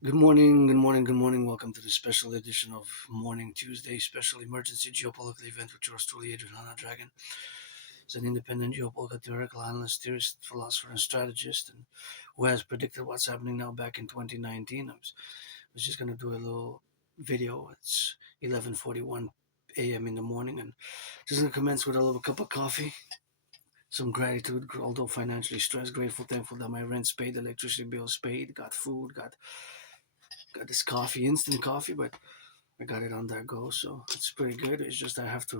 Good morning, good morning, good morning. Welcome to the special edition of Morning Tuesday, special emergency geopolitical event with yours truly, Adrian Hanna Dragon. He's an independent geopolitical theoretical analyst, theorist, philosopher, and strategist, and who has predicted what's happening now back in 2019. I was just going to do a little video. It's 11:41 a.m. in the morning, and just going to commence with a little cup of coffee. Some gratitude, although financially stressed, grateful, thankful that my rent's paid, electricity bill's paid, got food, got this coffee, instant coffee, but I got it on that go, so it's pretty good. It's just I have to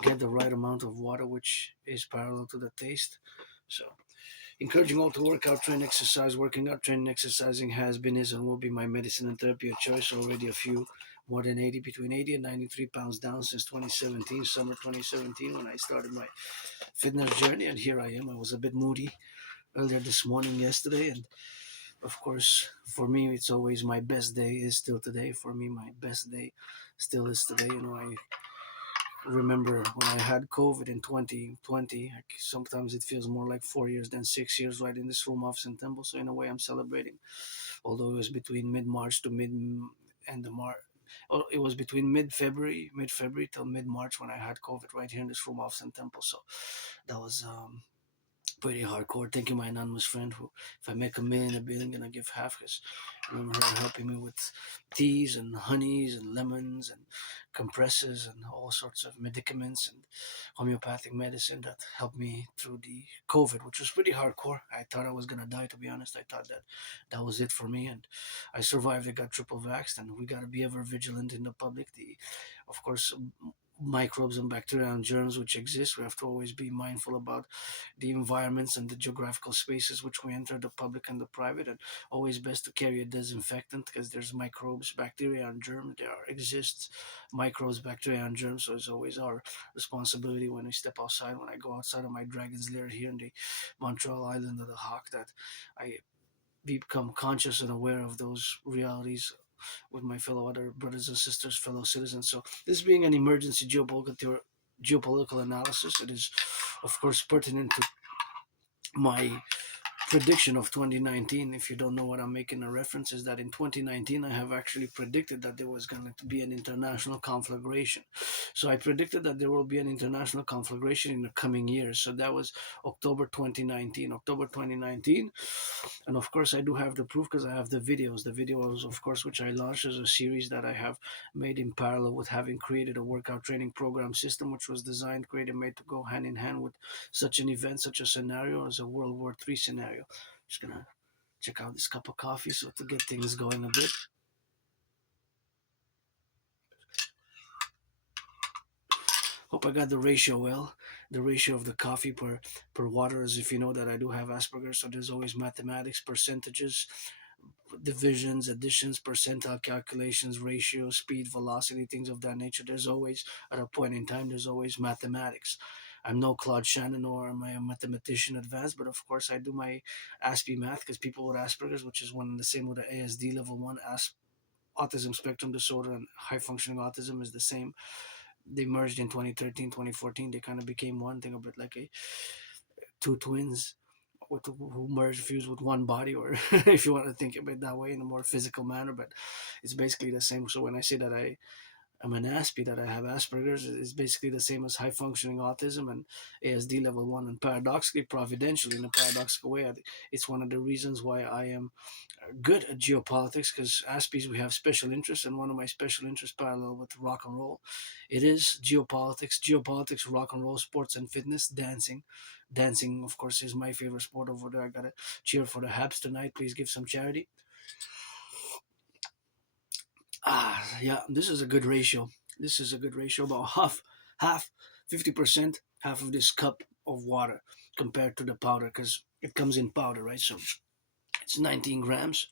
get the right amount of water, which is parallel to the taste. So, encouraging all to work out, train, exercise. Working out, training, exercising has been, is, and will be my medicine and therapy of choice. Already a few more than 80, between 80 and 93 pounds down since 2017, summer 2017, when I started my fitness journey. And here I am. I was a bit moody earlier this morning, yesterday, and of course, for me, it's always my best day is still today. For me, my best day still is today. I remember when I had COVID in 2020, like sometimes it feels more like 4 years than 6 years right in this room of St. Temple. So, in a way, I'm celebrating. Although it was between mid March to mid end of March. Oh, it was between mid February till mid March when I had COVID right here in this room of St. Temple. So that was pretty hardcore. Thank you, my anonymous friend, who, if I make a million, a billion, gonna give half. Cause I remember her helping me with teas and honeys and lemons and compresses and all sorts of medicaments and homeopathic medicine that helped me through the COVID, which was pretty hardcore. I thought I was gonna die, to be honest. I thought that that was it for me, and I survived. I got triple vaxxed, and we gotta be ever vigilant in the public. Of course, microbes and bacteria and germs which exist. We have to always be mindful about the environments and the geographical spaces which we enter, the public and the private, and always best to carry a disinfectant because there's microbes, bacteria, and germs. There exists microbes, bacteria, and germs. So it's always our responsibility when we step outside. When I go outside of my dragon's lair here in the Montreal island of the Hawk, that I become conscious and aware of those realities with my fellow other brothers and sisters, fellow citizens. So this being an emergency geopolitical analysis, it is of course pertinent to my prediction of 2019. If you don't know what I'm making a reference, is that in 2019 I have actually predicted that there was going to be an international conflagration. So I predicted that there will be an international conflagration in the coming years. So that was October 2019. And of course I do have the proof because I have the videos of course, which I launched as a series that I have made in parallel with having created a workout training program system, which was designed, created, made to go hand in hand with such an event, such a scenario as a World War III scenario. Just gonna check out this cup of coffee so to get things going a bit. Hope I got the ratio well. The ratio of the coffee per water, as if you know that I do have Asperger's, so there's always mathematics, percentages, divisions, additions, percentile calculations, ratios, speed, velocity, things of that nature. There's always, at a point in time, there's always mathematics. I'm no Claude Shannon or am I a mathematician advanced, but of course I do my Aspie math because people with Asperger's, which is one and the same with the ASD level 1, autism spectrum disorder and high functioning autism is the same. They merged in 2013, 2014. They kind of became one thing, a bit like a two twins who merge fuse with one body, or if you want to think of it that way in a more physical manner, but it's basically the same. So when I say that I'm an Aspie, that I have Asperger's, is basically the same as high functioning autism and ASD level 1. And paradoxically, providentially, in a paradoxical way, it's one of the reasons why I am good at geopolitics, because Aspies, we have special interests, and one of my special interests, parallel with rock and roll, it is geopolitics, rock and roll, sports and fitness, dancing of course is my favorite sport over there. I gotta cheer for the Habs tonight. Please give some charity. Yeah, this is a good ratio. This is a good ratio, about half 50%, half of this cup of water compared to the powder, because it comes in powder, right? So it's 19 grams.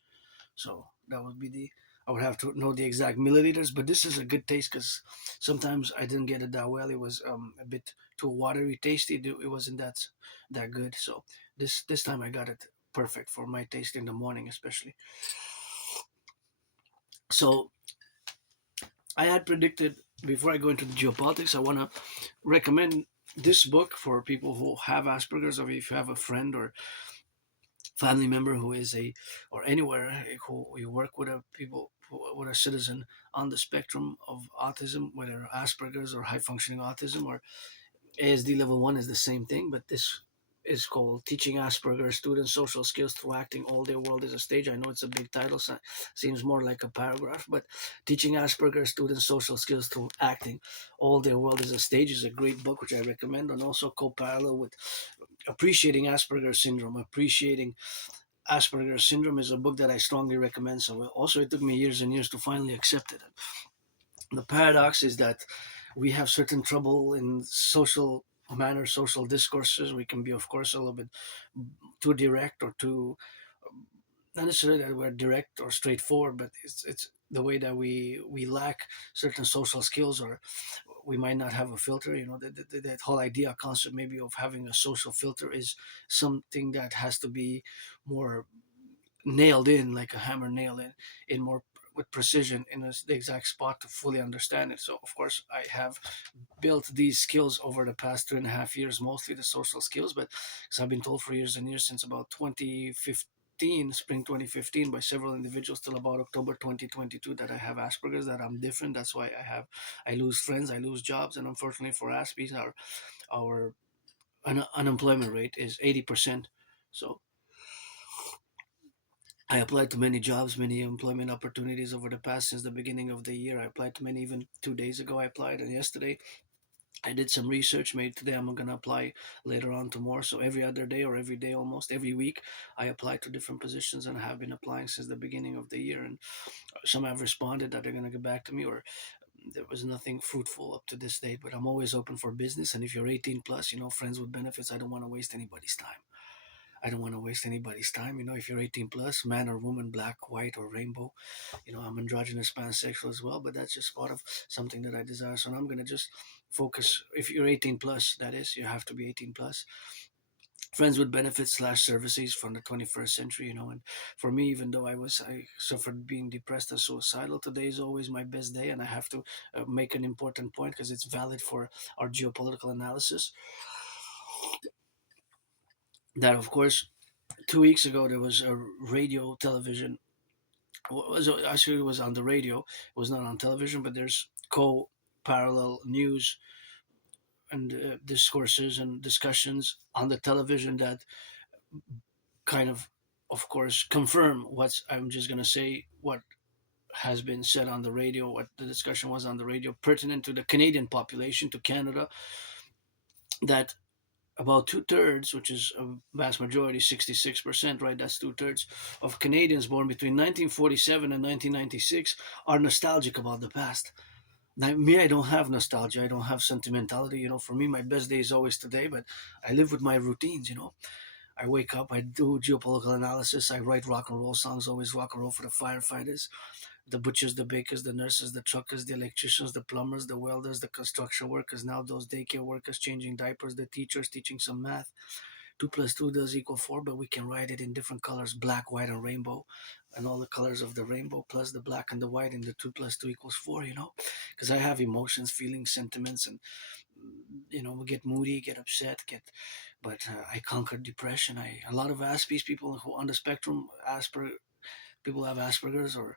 So that would be I would have to know the exact milliliters, but this is a good taste because sometimes I didn't get it that well. It was a bit too watery tasty. It wasn't that good. So this time I got it perfect for my taste in the morning, especially. So I had predicted, before I go into the geopolitics, I want to recommend this book for people who have Asperger's, or if you have a friend or family member who is a, or anywhere who you work with a people with a citizen on the spectrum of autism, whether Asperger's or high functioning autism or ASD level 1 is the same thing, but this is called Teaching Asperger's Students Social Skills Through Acting. All Their World is a Stage. I know it's a big title, so seems more like a paragraph, but Teaching Asperger's Students Social Skills Through Acting. All Their World is a Stage is a great book, which I recommend, and also co-parallel with Appreciating Asperger's Syndrome. Appreciating Asperger's Syndrome is a book that I strongly recommend. So also it took me years and years to finally accept it. The paradox is that we have certain trouble in social manner, social discourses. We can be, of course, a little bit too direct or too, not necessarily that we're direct or straightforward, but it's the way that we lack certain social skills, or we might not have a filter. You know, that whole idea, concept maybe of having a social filter is something that has to be more nailed in, like a hammer nailed in more with precision in the exact spot to fully understand it. So of course I have built these skills over the past 2.5 years, mostly the social skills, but because I've been told for years and years, since about 2015, spring 2015, by several individuals till about October 2022, that I have Asperger's, that I'm different. That's why I lose friends, I lose jobs, and unfortunately for Aspies, our unemployment rate is 80%. So I applied to many jobs, many employment opportunities over the past, since the beginning of the year. I applied to many. Even 2 days ago I applied, and yesterday I did some research. Maybe today I'm gonna apply later on tomorrow. So every other day, or every day, almost every week, I apply to different positions, and I have been applying since the beginning of the year. And some have responded that they're gonna get back to me, or there was nothing fruitful up to this day. But I'm always open for business. And if you're 18 plus, friends with benefits, I don't want to waste anybody's time. I don't want to waste anybody's time. If you're 18 plus, man or woman, black, white, or rainbow, I'm androgynous, pansexual as well, but that's just part of something that I desire. So I'm going to just focus. If you're 18 plus, that is, you have to be 18 plus. Friends with benefits slash services from the 21st century, and for me, even though I suffered being depressed and suicidal, today is always my best day, and I have to make an important point because it's valid for our geopolitical analysis. That, of course, 2 weeks ago there was a radio television, was actually, it was on the radio, it was not on television, but there's co-parallel news and discourses and discussions on the television that kind of course confirm what's, I'm just going to say what has been said on the radio, what the discussion was on the radio, pertinent to the Canadian population, to Canada, that about two-thirds, which is a vast majority, 66%, right? That's two-thirds of Canadians born between 1947 and 1996 are nostalgic about the past. Now, me, I don't have nostalgia. I don't have sentimentality. For me, my best day is always today, but I live with my routines. I wake up, I do geopolitical analysis, I write rock and roll songs, always rock and roll for the firefighters, the butchers, the bakers, the nurses, the truckers, the electricians, the plumbers, the welders, the construction workers, now those daycare workers changing diapers, the teachers teaching some math. Two plus two does equal four, but we can write it in different colors: black, white, and rainbow, and all the colors of the rainbow plus the black and the white, and the two plus two equals four. Because I have emotions, feelings, sentiments, and we get moody, get upset, but I conquered depression. A lot of Aspies people who on the spectrum, people have Asperger's or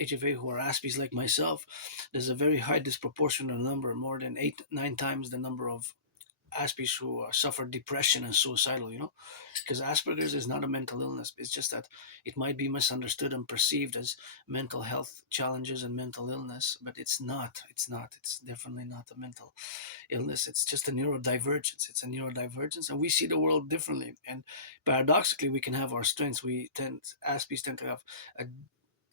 HFA who are Aspies like myself. There's a very high disproportionate number, more than 8-9 times the number of Aspies who suffer depression and suicidal. Because Asperger's is not a mental illness. It's just that it might be misunderstood and perceived as mental health challenges and mental illness, but it's not. It's not. It's definitely not a mental illness. It's just a neurodivergence. It's a neurodivergence, and we see the world differently. And paradoxically, we can have our strengths. Aspies tend to have a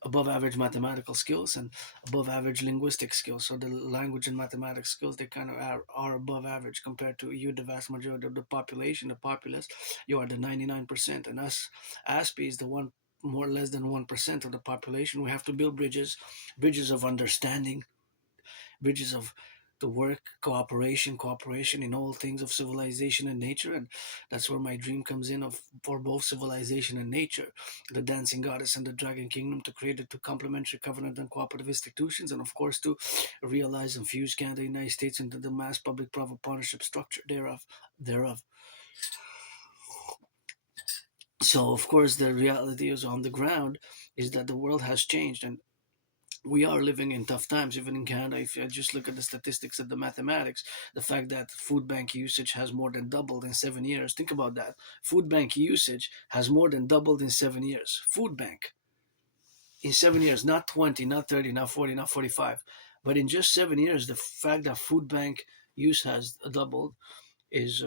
above average mathematical skills and above average linguistic skills. So the language and mathematics skills, they kind of are above average compared to you, the vast majority of the population, the populace. You are the 99%, and us Aspie is the one, more or less than 1% of the population. We have to build bridges of understanding, bridges of the work, cooperation in all things of civilization and nature. And that's where my dream comes in, of for both civilization and nature, the dancing goddess and the dragon kingdom, to create the two complementary covenant and cooperative institutions, and of course to realize and fuse Canada, United States into the mass public-private partnership structure thereof. So of course the reality is on the ground is that the world has changed, and we are living in tough times, even in Canada. If you just look at the statistics and the mathematics, the fact that food bank usage has more than doubled in 7 years. Think about that. Food bank usage has more than doubled in 7 years. Food bank in 7 years, not 20, not 30, not 40, not 45. But in just 7 years, the fact that food bank use has doubled is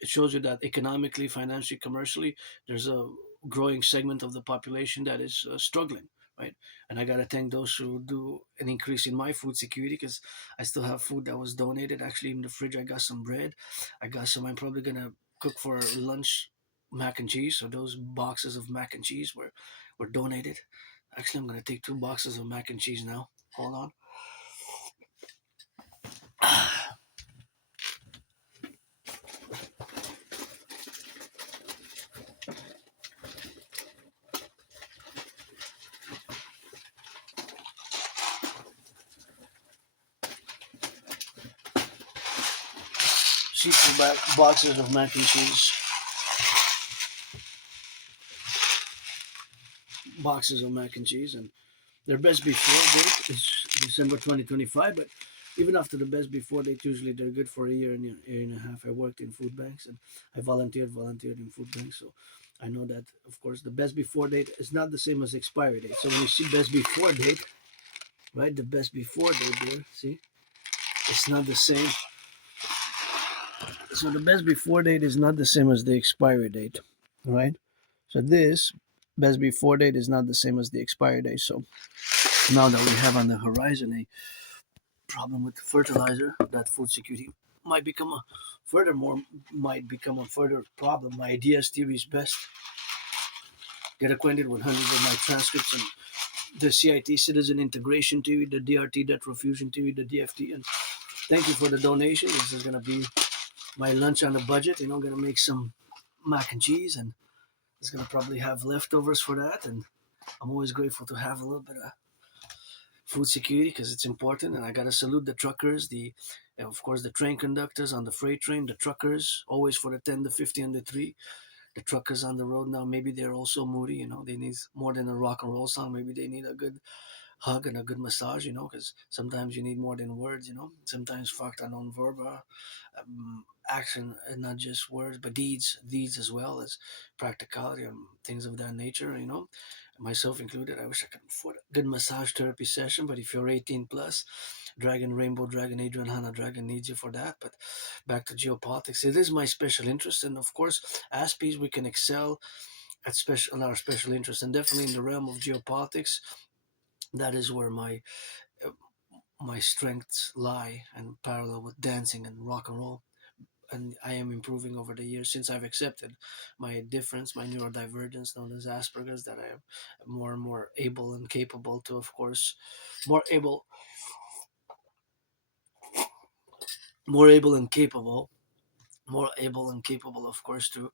it shows you that economically, financially, commercially, there's a growing segment of the population that is struggling, right? And I gotta thank those who do an increase in my food security, because I still have food that was donated. Actually, in the fridge, I got some bread. I got some. I'm probably gonna cook for lunch mac and cheese. So those boxes of mac and cheese were donated. Actually, I'm gonna take 2 boxes of mac and cheese now. Hold on. See, boxes of mac and cheese. Boxes of mac and cheese, and their best before date is December 2025. But even after the best before date, usually they're good for a year and a half. I worked in food banks, and I volunteered in food banks, so I know that of course the best before date is not the same as expiry date. So when you see best before date, right, the best before date there, see, it's not the same. So the best before date is not the same as the expiry date, right? So this best before date is not the same as the expiry date. So now that we have on the horizon a problem with fertilizer, that food security might become a furthermore might become a further problem. My ideas theory is best. Get acquainted with hundreds of my transcripts and the CIT citizen integration theory, the DRT debt refusion theory, the DFT. And thank you for the donation. This is gonna be my lunch on a budget. I'm gonna make some mac and cheese, and it's gonna probably have leftovers for that. And I'm always grateful to have a little bit of food security because it's important. And I gotta salute the truckers, the of course the train conductors on the freight train, the truckers always for the 10, the 50, and the 3. The truckers on the road now, maybe they're also moody. They need more than a rock and roll song. Maybe they need a good hug and a good massage. Because sometimes you need more than words. Sometimes facta non verba, action, and not just words, but deeds as well as practicality and things of that nature. Myself included. I wish I could afford a good massage therapy session, but if you're 18 plus, Dragon Rainbow Dragon Adrian Hannah Dragon needs you for that. But back to geopolitics, it is my special interest, and of course, Aspies we can excel at special on our special interest, and definitely in the realm of geopolitics, that is where uh, my strengths lie, and parallel with dancing and rock and roll. And I am improving over the years since I've accepted my difference, my neurodivergence known as Asperger's, that I am more and more able and capable to, of course, more able, more able and capable, more able and capable, of course, to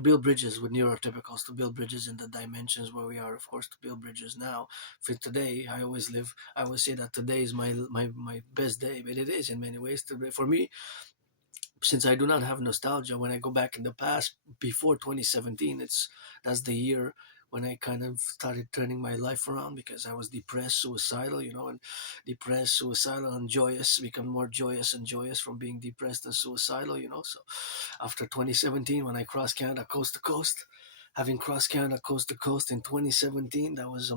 build bridges with neurotypicals, to build bridges in the dimensions where we are, of course, to build bridges now. For today, I always say that today is my best day, but it is in many ways. For me, since I do not have nostalgia, when I go back in the past before 2017, that's the year when I kind of started turning my life around because I was depressed, suicidal, and depressed, suicidal, and joyous, become more joyous and joyous from being depressed and suicidal. So after 2017, when I crossed Canada coast to coast, having crossed Canada coast to coast in 2017, that was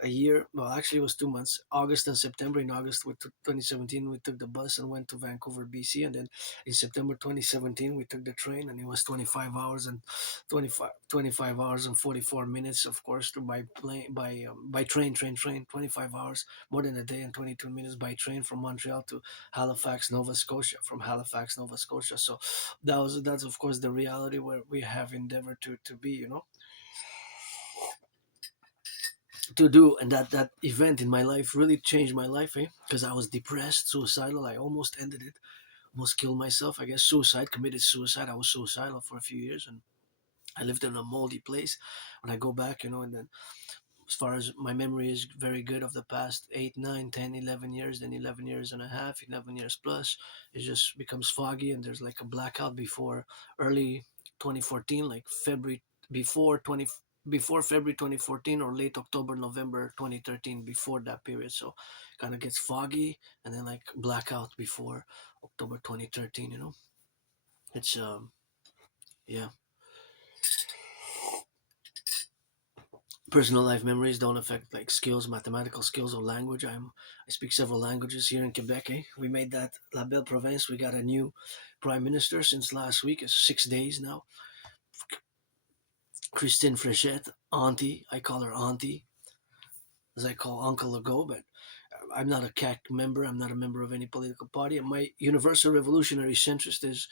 a year. Well, actually, it was 2 months, August and September. In August, 2017, we took the bus and went to Vancouver, BC, and then in September 2017, we took the train, and it was 25 hours and 44 minutes, of course, by plane, by train, 25 hours, more than a day, and 22 minutes by train from Montreal to Halifax, Nova Scotia. From Halifax, Nova Scotia. So that's of course the reality where we have endeavored to be, to do. And that event in my life really changed my life, because I was depressed, suicidal. I almost ended it, almost killed myself, I guess. Committed suicide. I was suicidal for a few years, and I lived in a moldy place. When I go back, and then as far as my memory is very good of the past 8, 9, 10, 11 years, then 11 years and a half, 11 years plus, it just becomes foggy, and there's like a blackout before early 2014, like February before 20 before February 2014 or late October November 2013, before that period. So kind of gets foggy and then like blackout before October 2013. It's yeah. Personal life memories don't affect like skills, mathematical skills, or language. I speak several languages here in Quebec. We made that La Belle Province. We got a new prime minister since last week. It's 6 days now. Christine Frechette, auntie. I call her auntie, as I call Uncle Legault, but I'm not a CAC member. I'm not a member of any political party. My universal revolutionary centrist is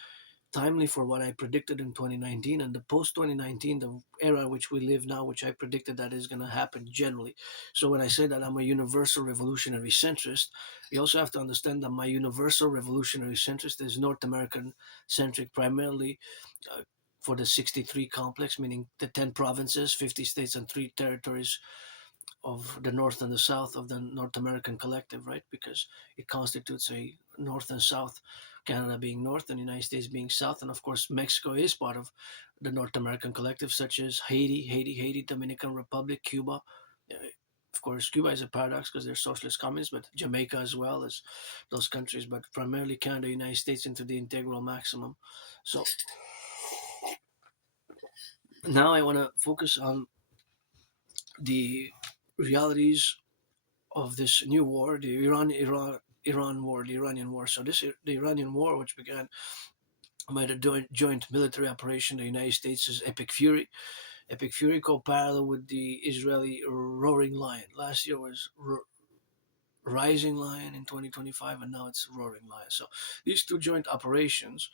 timely for what I predicted in 2019 and the post 2019, the era which we live now, which I predicted that is going to happen generally. So when I say that I'm a universal revolutionary centrist, you also have to understand that my universal revolutionary centrist is North American centric, primarily for the 63 complex, meaning the 10 provinces, 50 states, and 3 territories of the North and the South of the North American Collective, right? Because it constitutes a North and South, Canada being North and the United States being South. And of course, Mexico is part of the North American Collective, such as Haiti, Dominican Republic, Cuba. Of course, Cuba is a paradox because they're socialist communists, but Jamaica as well as those countries, but primarily Canada, United States into the integral maximum. So now I want to focus on the realities of this new war, the Iran war, the Iranian war. So the Iranian war, which began by the joint military operation, the United States' Epic Fury. Epic Fury co-parallel with the Israeli Roaring Lion. Last year was Rising Lion in 2025, and now it's Roaring Lion. So these two joint operations,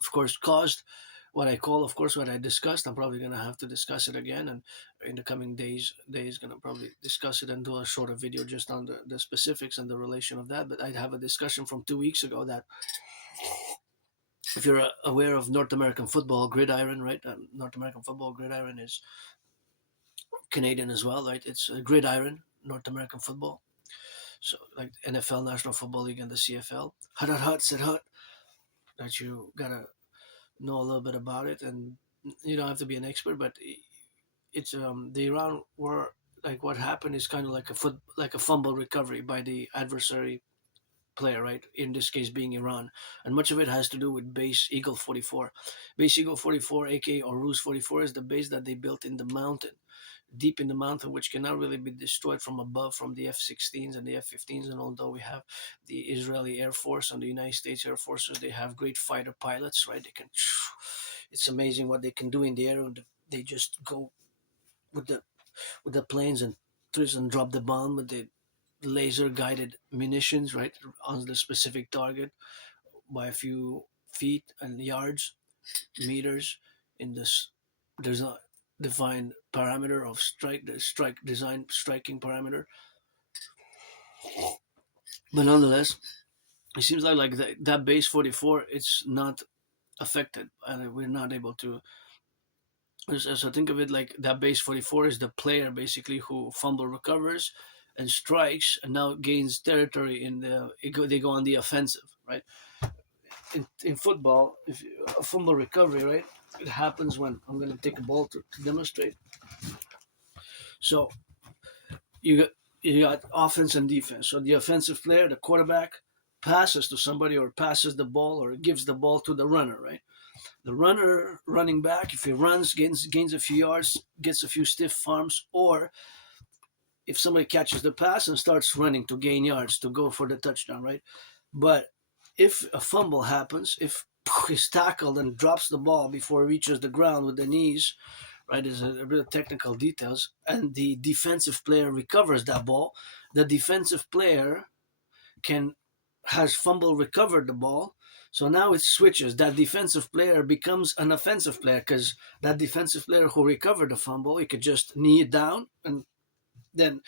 of course, caused what I call, of course, what I discussed. I'm probably going to have to discuss it again, and in the coming days, going to probably discuss it and do a shorter video just on the specifics and the relation of that. But I'd have a discussion from 2 weeks ago that if you're aware of North American football gridiron, right? North American football gridiron is Canadian as well, right? It's a gridiron, North American football. So like NFL, National Football League, and the CFL. Hut, hut, hut, sit hut. That you gotta know a little bit about it, and you don't have to be an expert, but it's the Iran war. Like what happened is kind of like a fumble recovery by the adversary player, right? In this case, being Iran, and much of it has to do with base Eagle 44. Base Eagle 44, aka or Ruse 44, is the base that they built in the mountain, deep in the mountain, which cannot really be destroyed from above from the F-16s and the F-15s. And although we have the Israeli Air Force and the United States Air Forces, they have great fighter pilots, right? They can, it's amazing what they can do in the air. They just go with the planes and twist and drop the bomb with the laser guided munitions, right, on the specific target by a few feet and yards, meters in this. There's a defined parameter of strike design striking parameter, but nonetheless, it seems like that base 44, it's not affected, and we're not able to. So think of it like that base 44 is the player basically who fumble recovers and strikes and now gains territory in they go on the offensive, right? In football, if a fumble recovery, right, it happens when I'm going to take a ball to demonstrate. So you got offense and defense. So the offensive player, the quarterback, passes to somebody or passes the ball or gives the ball to the runner, right? The runner running back, if he runs, gains a few yards, gets a few stiff arms, or if somebody catches the pass and starts running to gain yards to go for the touchdown, right? But if a fumble happens, if he's tackled and drops the ball before he reaches the ground with the knees, right? There's a bit of technical details, and the defensive player recovers that ball. The defensive player has fumble recovered the ball. So now it switches. That defensive player becomes an offensive player because that defensive player who recovered the fumble, he could just knee it down, and then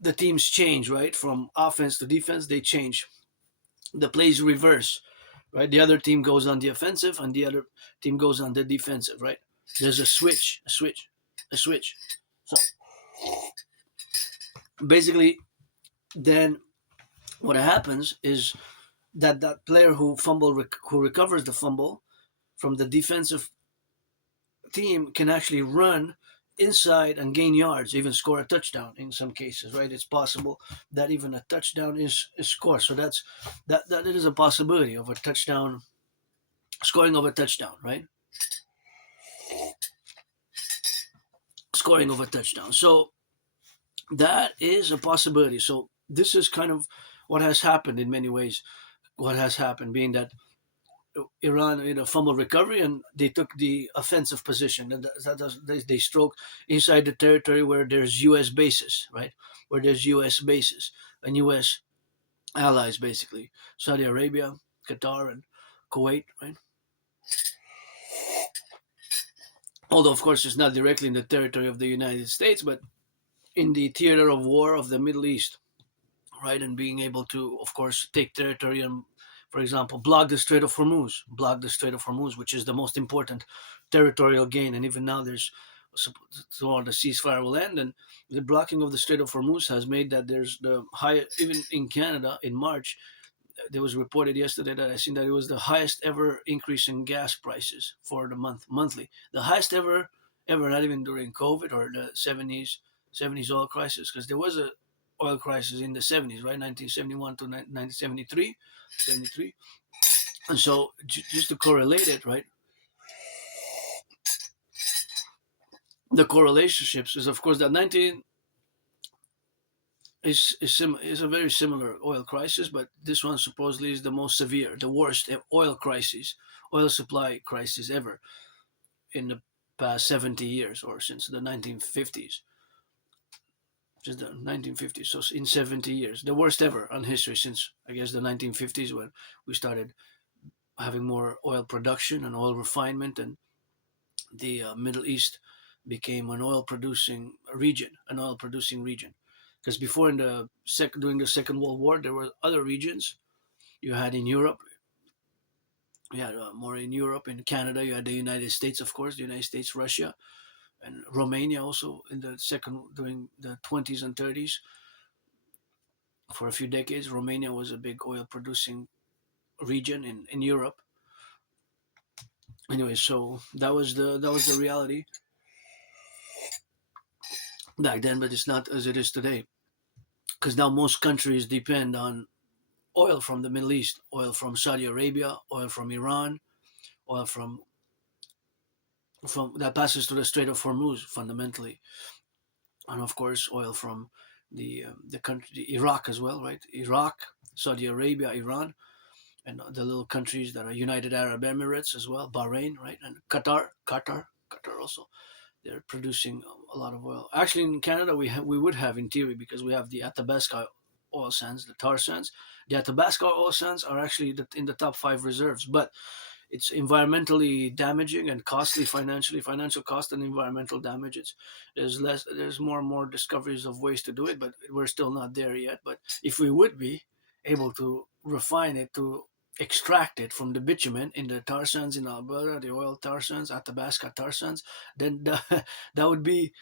the teams change, right? From offense to defense, they change. The plays reverse, right? The other team goes on the offensive and the other team goes on the defensive, right? There's a switch. So basically, then what happens is that player who recovers the fumble from the defensive team can actually run inside and gain yards, even score a touchdown in some cases, right? It's possible that even a touchdown is scored. So that is a possibility of a touchdown, scoring of a touchdown, right? Scoring of a touchdown. So that is a possibility. So this is kind of what has happened in many ways. What has happened being that Iran in a fumble recovery and they took the offensive position. And they stroke inside the territory where there's U.S. bases, right? Where there's U.S. bases and U.S. allies, basically Saudi Arabia, Qatar, and Kuwait, right? Although, of course, it's not directly in the territory of the United States, but in the theater of war of the Middle East, right? And being able to, of course, take territory and, for example, block the Strait of Hormuz, which is the most important territorial gain. And even now, there's so the ceasefire will end, and the blocking of the Strait of Hormuz has made that there's the high, even in Canada in March, there was reported yesterday that I seen that it was the highest ever increase in gas prices for the monthly, the highest ever, not even during COVID or the seventies oil crisis, because there was a oil crisis in the 70s, right, 1971 to 1973, 73. And so just to correlate it, right, the correlationships is of course that 19 is a very similar oil crisis, but this one supposedly is the most severe, the worst oil supply crisis ever in the past 70 years or since the 1950s. Just the 1950s. So in 70 years, the worst ever on history since I guess the 1950s when we started having more oil production and oil refinement, and the Middle East became an oil producing region. Because before in during the Second World War, there were other regions. You had in Europe, you had more in Europe, in Canada, you had the United States, of course, the United States, Russia, and Romania also in the second during the 20s and 30s. For a few decades, Romania was a big oil producing region in Europe. Anyway, so that was the reality back then, but it's not as it is today. Because now most countries depend on oil from the Middle East, oil from Saudi Arabia, oil from Iran, oil from that passes through the Strait of Hormuz fundamentally, and of course oil from the country Iraq as well, right? Iraq, Saudi Arabia, Iran, and the little countries that are United Arab Emirates as well, Bahrain, right, and Qatar also. They're producing a lot of oil. Actually, in Canada, we would have in theory because we have the Athabasca oil sands, the tar sands. The Athabasca oil sands are actually in the top five reserves, but it's environmentally damaging and costly financially, financial cost and environmental damage. There's more and more discoveries of ways to do it, but we're still not there yet. But if we would be able to refine it to extract it from the bitumen in the tar sands in Alberta, the oil tar sands, Athabasca tar sands, then that would be,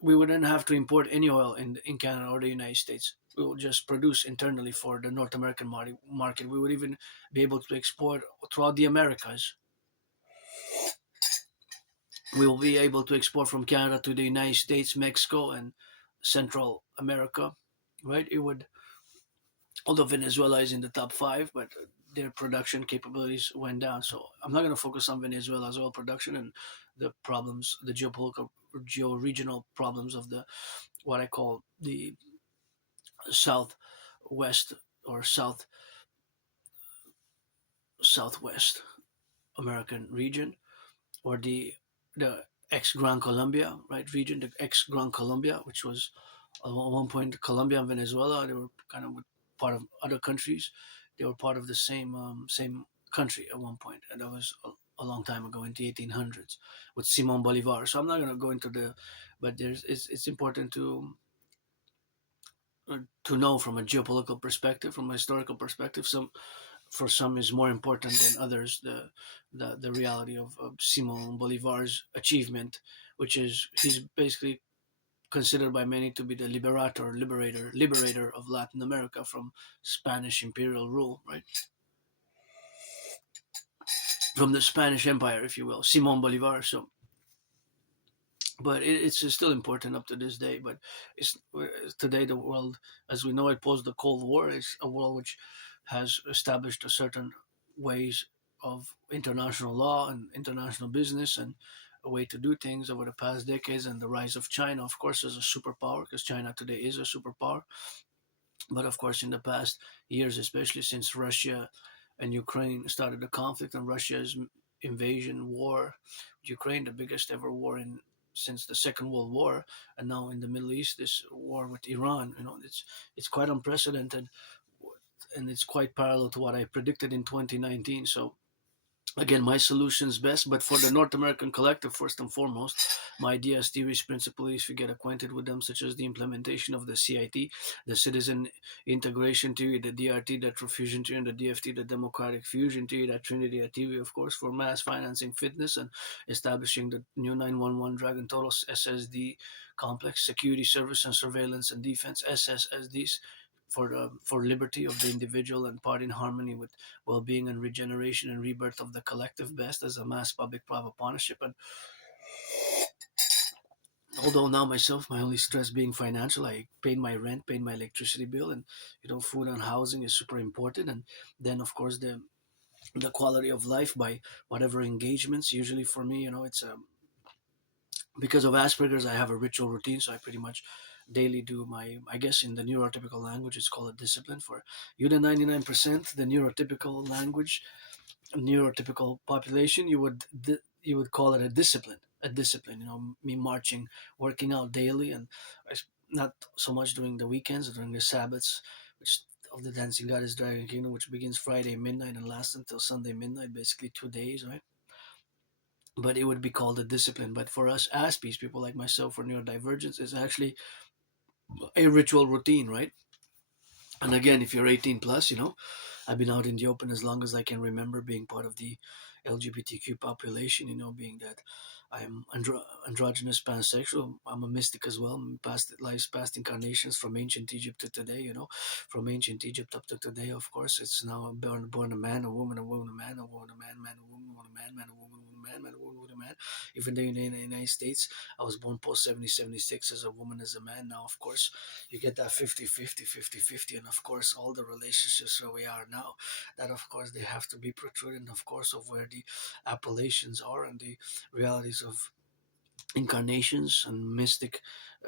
we wouldn't have to import any oil in Canada or the United States. We will just produce internally for the North American market. We would even be able to export throughout the Americas. We will be able to export from Canada to the United States, Mexico, and Central America, right? It would, although Venezuela is in the top five, but their production capabilities went down. So I'm not going to focus on Venezuela's oil production and the problems, the geopolitical, geo-regional problems of the what I call the southwest or southwest American region, or the ex Gran Colombia, right, region, the ex Gran Colombia, which was at one point Colombia and Venezuela. They were kind of part of other countries. They were part of the same country at one point, and that was a long time ago in the 1800s with Simon Bolivar. So I'm not going to go into but it's important to know from a geopolitical perspective, from a historical perspective. For some is more important than others. The reality of Simon Bolivar's achievement, which is he's basically considered by many to be the liberator of Latin America from Spanish imperial rule, right? From the Spanish Empire, if you will, Simon Bolivar. So but it's still important up to this day. But today the world, as we know it, post the Cold War, is a world which has established a certain ways of international law and international business and a way to do things over the past decades. And the rise of China, of course, as a superpower, because China today is a superpower. But of course, in the past years, especially since Russia and Ukraine started the conflict, and Russia's invasion war, Ukraine, the biggest ever war in since the Second World War, and now in the Middle East, this war with Iran. It's quite unprecedented, and it's quite parallel to what I predicted in 2019. So again, my solution's best, but for the North American collective, first and foremost, my ideas, theories, principles, if you get acquainted with them, such as the implementation of the CIT, the Citizen Integration Theory, the DRT, the Fusion Theory, and the DFT, the Democratic Fusion Theory, that Trinity theory, of course, for mass financing fitness and establishing the new 911 Dragon Total SSD complex, security, service, and surveillance and defense, SSSDs, for liberty of the individual and part in harmony with well-being and regeneration and rebirth of the collective best as a mass public-private partnership. And although now myself, my only stress being financial, I paid my rent, paid my electricity bill, and food and housing is super important. And then of course the quality of life by whatever engagements. Usually for me, it's because of Asperger's, I have a ritual routine, so I pretty much daily do my, I guess in the neurotypical language, it's called a discipline. For you, the 99%, the neurotypical language, neurotypical population, you would call it a discipline. A discipline, me marching, working out daily, and not so much during the weekends or during the Sabbaths, which of the dancing goddess Dragon Kingdom, which begins Friday midnight and lasts until Sunday midnight, basically 2 days, right? But it would be called a discipline. But for us Aspies, people like myself for neurodivergence, is actually a ritual routine, right? And again, if you're 18 plus, I've been out in the open as long as I can remember, being part of the LGBTQ population, being that I'm androgynous pansexual. I'm a mystic as well. Past lives, past incarnations, from ancient Egypt to today, from ancient Egypt up to today, of course. It's now born a man, a woman, a woman, a man, a woman, a man, man, a woman, woman, a man, man, a woman, woman, a man, man, a woman, woman, a man. Even though in the United States, I was born post 7076 as a woman, as a man. Now, of course, you get that 50-50, and of course all the relationships where we are now, that of course they have to be protruding, of course, of where the appellations are and the realities of incarnations and mystic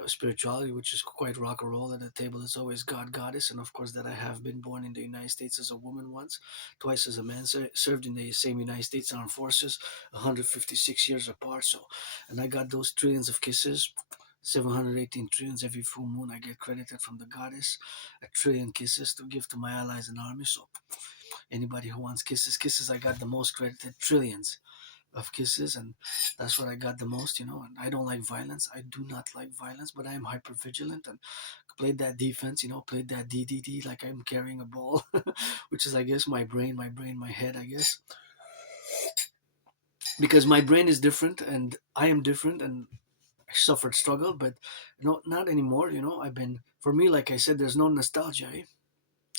spirituality, which is quite rock and roll. At the table is always God, goddess, and of course that I have been born in the United States as a woman once, twice as a man, served in the same United States Armed Forces, 156 years apart. So, and I got those trillions of kisses, 718 trillions every full moon. I get credited from the goddess, a trillion kisses to give to my allies and army. So anybody who wants kisses, kisses, I got the most credited, trillions of kisses, and that's what I got the most. And I don't like violence. I do not like violence, but I am hyper vigilant and played that defense. Played that DDD like I'm carrying a ball, which is, I guess, my brain, my head, I guess, because my brain is different and I am different, and I suffered struggle, but not anymore. I've been, for me, like I said, there's no nostalgia. Eh?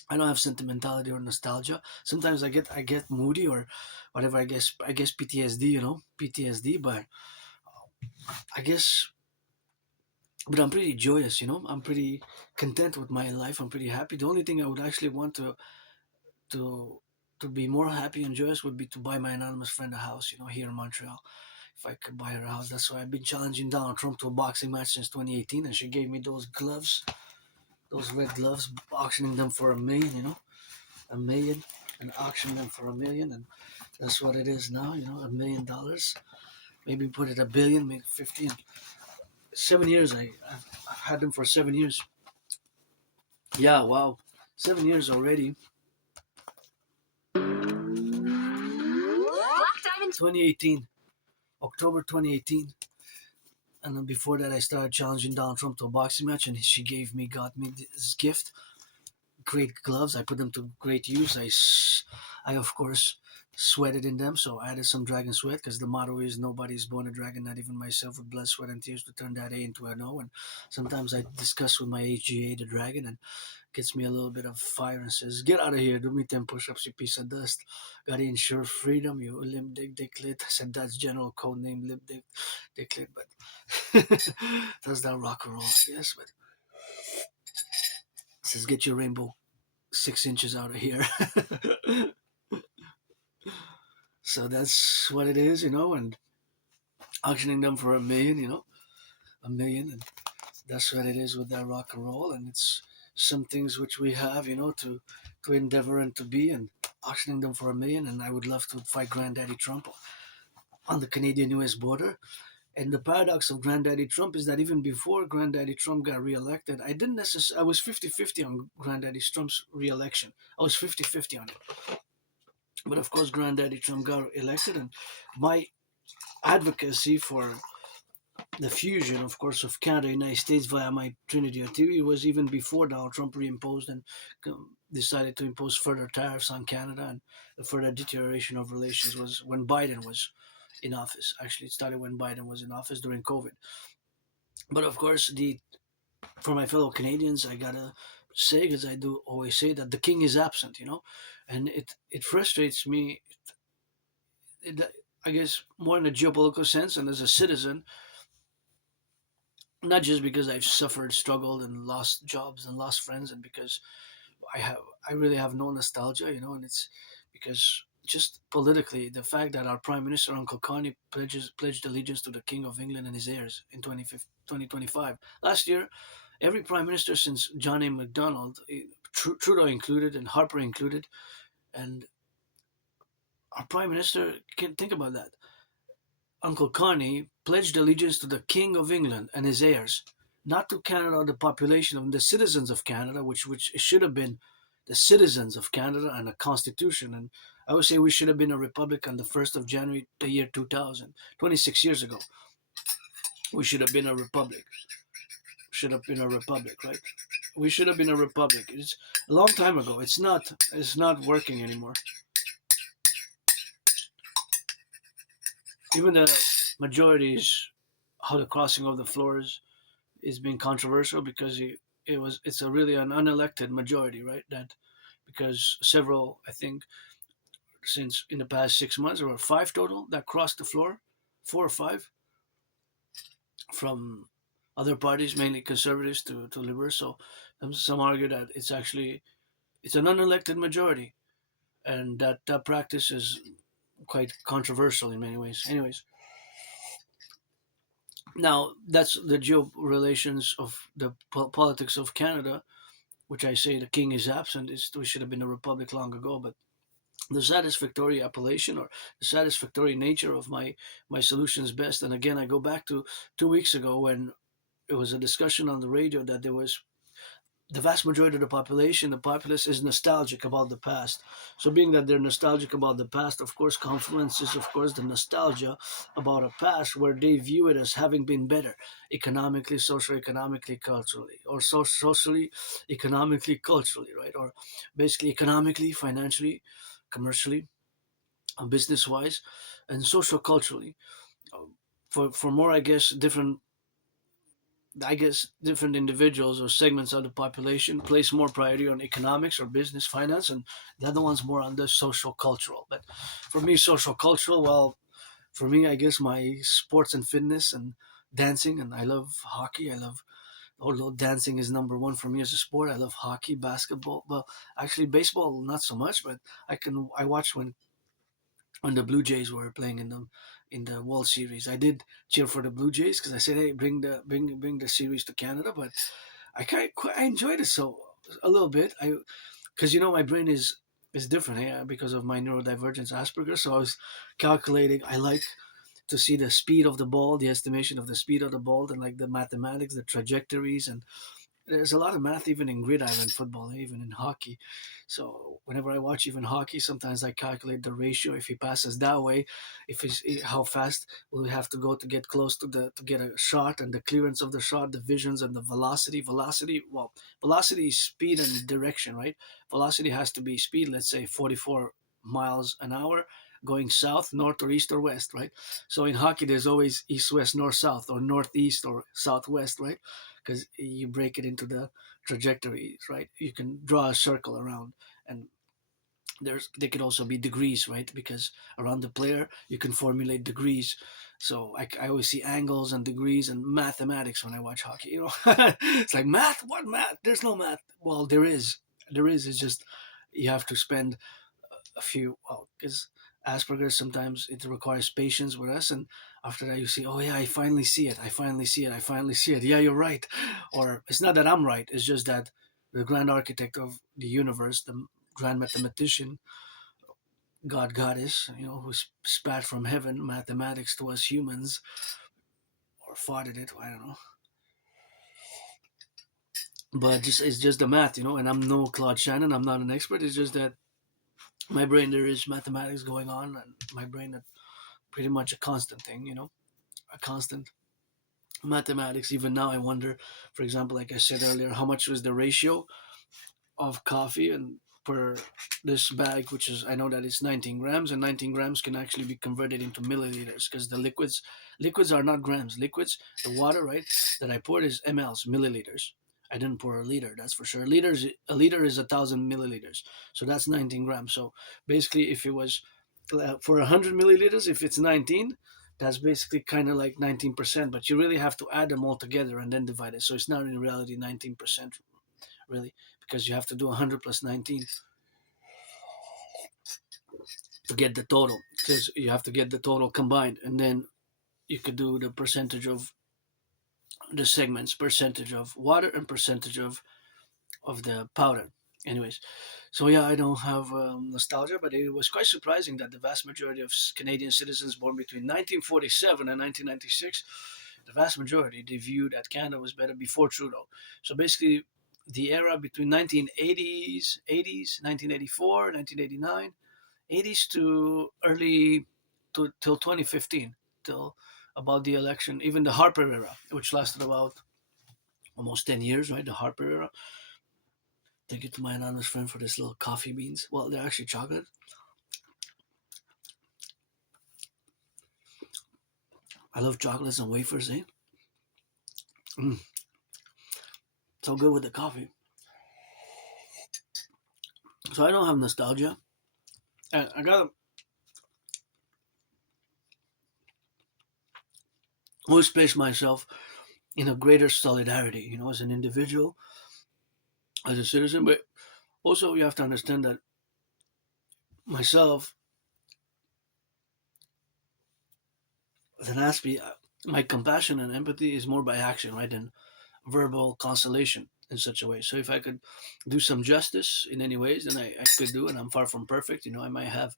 I don't have sentimentality or nostalgia. Sometimes I get moody or whatever. I guess PTSD. PTSD. But I guess, but I'm pretty joyous. I'm pretty content with my life. I'm pretty happy. The only thing I would actually want to to be more happy and joyous would be to buy my anonymous friend a house. Here in Montreal. If I could buy her a house, that's why I've been challenging Donald Trump to a boxing match since 2018, and she gave me those gloves, those red gloves, auctioning them for $1 million. A million, and auction them for $1 million, and that's what it is now. $1 million. Maybe put it a billion, maybe 15. 7 years. I've had them for 7 years. Yeah, wow, 7 years already. 2018, October 2018, and then before that, I started challenging Donald Trump to a boxing match, and she got me this gift. Great gloves. I put them to great use. I of course sweated in them. So I added some dragon sweat because the motto is nobody's born a dragon, not even myself, with blood, sweat, and tears to turn that A into an O. And sometimes I discuss with my HGA the dragon, and gets me a little bit of fire and says, "Get out of here, do me 10 push ups, you piece of dust. Gotta ensure freedom, you limp dick dicklet." I said, "That's general code name, limp dick dicklet," but that's that rock and roll, I guess. But it says, "Get your rainbow 6 inches out of here." So that's what it is, and auctioning them for 1 million, 1 million. And that's what it is with that rock and roll. And it's some things which we have, to endeavor and to be, and auctioning them for 1 million. And I would love to fight Granddaddy Trump on the Canadian-US border. And the paradox of Granddaddy Trump is that even before Granddaddy Trump got reelected, I didn't necessarily, I was 50-50 on Granddaddy Trump's reelection. I was 50-50 on it. But of course, Granddaddy Trump got elected, and my advocacy for the fusion, of course, of Canada and United States via my Trinity theory was even before Donald Trump reimposed and decided to impose further tariffs on Canada, and the further deterioration of relations was when Biden was in office. Actually, it started when Biden was in office during COVID. But of course, for my fellow Canadians, I gotta say, because I do always say that the king is absent, and it frustrates me. It, I guess more in a geopolitical sense, and as a citizen, not just because I've suffered, struggled, and lost jobs and lost friends, and because I really have no nostalgia, and it's because just politically, the fact that our Prime Minister Uncle Connie pledged allegiance to the King of England and his heirs in 2025. Last year, every Prime Minister since John A. Macdonald, Trudeau included, and Harper included, and our Prime Minister can think about that. Uncle Connie pledged allegiance to the King of England and his heirs, not to Canada or the population of the citizens of Canada, which should have been the citizens of Canada and a constitution. And I would say we should have been a republic on the 1st of January, the year 2000, 26 years ago. We should have been a republic. Should have been a republic, right? We should have been a republic. It's a long time ago. It's not. It's not working anymore. Even the majorities, how the crossing of the floors is being controversial because it's a really an unelected majority, right? That because several, I think, since in the past 6 months there were five total that crossed the floor, 4 or 5 from other parties, mainly conservatives to liberals. So some argue that it's an unelected majority, and that practice is quite controversial in many ways. Anyways, now that's the geo relations of the politics of Canada, which I say the king is absent. We should have been a republic long ago. But the satisfactory appellation or the satisfactory nature of my solutions best. And again, I go back to 2 weeks ago when it was a discussion on the radio that there was the vast majority of the population, the populace, is nostalgic about the past. So, being that they're nostalgic about the past, of course, confluences, of course, the nostalgia about a past where they view it as having been better economically, socioeconomically, culturally, or socially, economically, culturally, right? Or basically economically, financially, commercially, business wise, and social culturally. For more, different individuals or segments of the population place more priority on economics or business finance, and the other one's more on the social cultural. But for me, social cultural, well, for me, I guess my sports and fitness and dancing, and I love hockey. Although dancing is number one for me as a sport, I love hockey, basketball. Well, actually, baseball not so much, but I watched when the Blue Jays were playing in the World Series. I did cheer for the Blue Jays because I said, "Hey, bring the series to Canada." But I enjoyed it so a little bit. Because my brain is different, because of my neurodivergence Asperger. So I was calculating. I like to see the speed of the ball, the estimation of the speed of the ball, and like the mathematics, the trajectories, and there's a lot of math even in gridiron football, even in hockey. So whenever I watch even hockey, sometimes I calculate the ratio. If he passes that way, if he's how fast will we have to go to get close to get a shot, and the clearance of the shot, the visions, and the velocity. Well, velocity is speed and direction, right? Velocity has to be speed. Let's say 44 miles an hour, going south, north, or east or west, right? So in hockey, there's always east, west, north, south, or northeast or southwest, right? Because you break it into the trajectories, right? You can draw a circle around, and they could also be degrees, right? Because around the player you can formulate degrees. So I always see angles and degrees and mathematics when I watch hockey. It's like math. What math? There's no math. Well, there is. There is. It's just you have to spend a few. Well, because Asperger's sometimes it requires patience with us, and after that you see, oh yeah, I finally see it. I finally see it. I finally see it. Yeah, you're right. Or it's not that I'm right. It's just that the grand architect of the universe, the grand mathematician, God goddess, who spat from heaven mathematics to us humans, or farted it, I don't know. But just it's just the math, and I'm no Claude Shannon, I'm not an expert. It's just that my brain there is mathematics going on, and my brain is pretty much a constant thing, a constant mathematics. Even now I wonder, for example, like I said earlier, how much was the ratio of coffee and per this bag, which is I know that it's 19 grams, and 19 grams can actually be converted into milliliters because the liquids are not grams. Liquids, the water, right, that I poured is mLs, milliliters. I didn't pour a liter, that's for sure. A liter is 1,000 milliliters, so that's 19 grams. So basically, if it was for 100 milliliters, if it's 19, that's basically kind of like 19%. But you really have to add them all together and then divide it. So it's not in reality 19%, really, because you have to do 100 plus 19 to get the total, because you have to get the total combined, and then you could do the percentage of the segments, percentage of water and percentage of the powder. Anyways, so yeah, I don't have nostalgia, but it was quite surprising that the vast majority of Canadian citizens born between 1947 and 1996, the vast majority, they viewed that Canada was better before Trudeau. So basically, the era between 1980s, 1984, 1989, 80s to early till 2015, till about the election, even the Harper era, which lasted about almost 10 years, right? The Harper era. Thank you to my anonymous friend for this little coffee beans. Well, they're actually chocolate. I love chocolates and wafers, eh? Mm, so good with the coffee. So I don't have nostalgia. I gotta always place myself in a greater solidarity, as an individual, as a citizen. But also, you have to understand that myself, as an Aspie, my compassion and empathy is more by action, right, than verbal consolation in such a way. So if I could do some justice in any ways, then I could do, and I'm far from perfect. I might have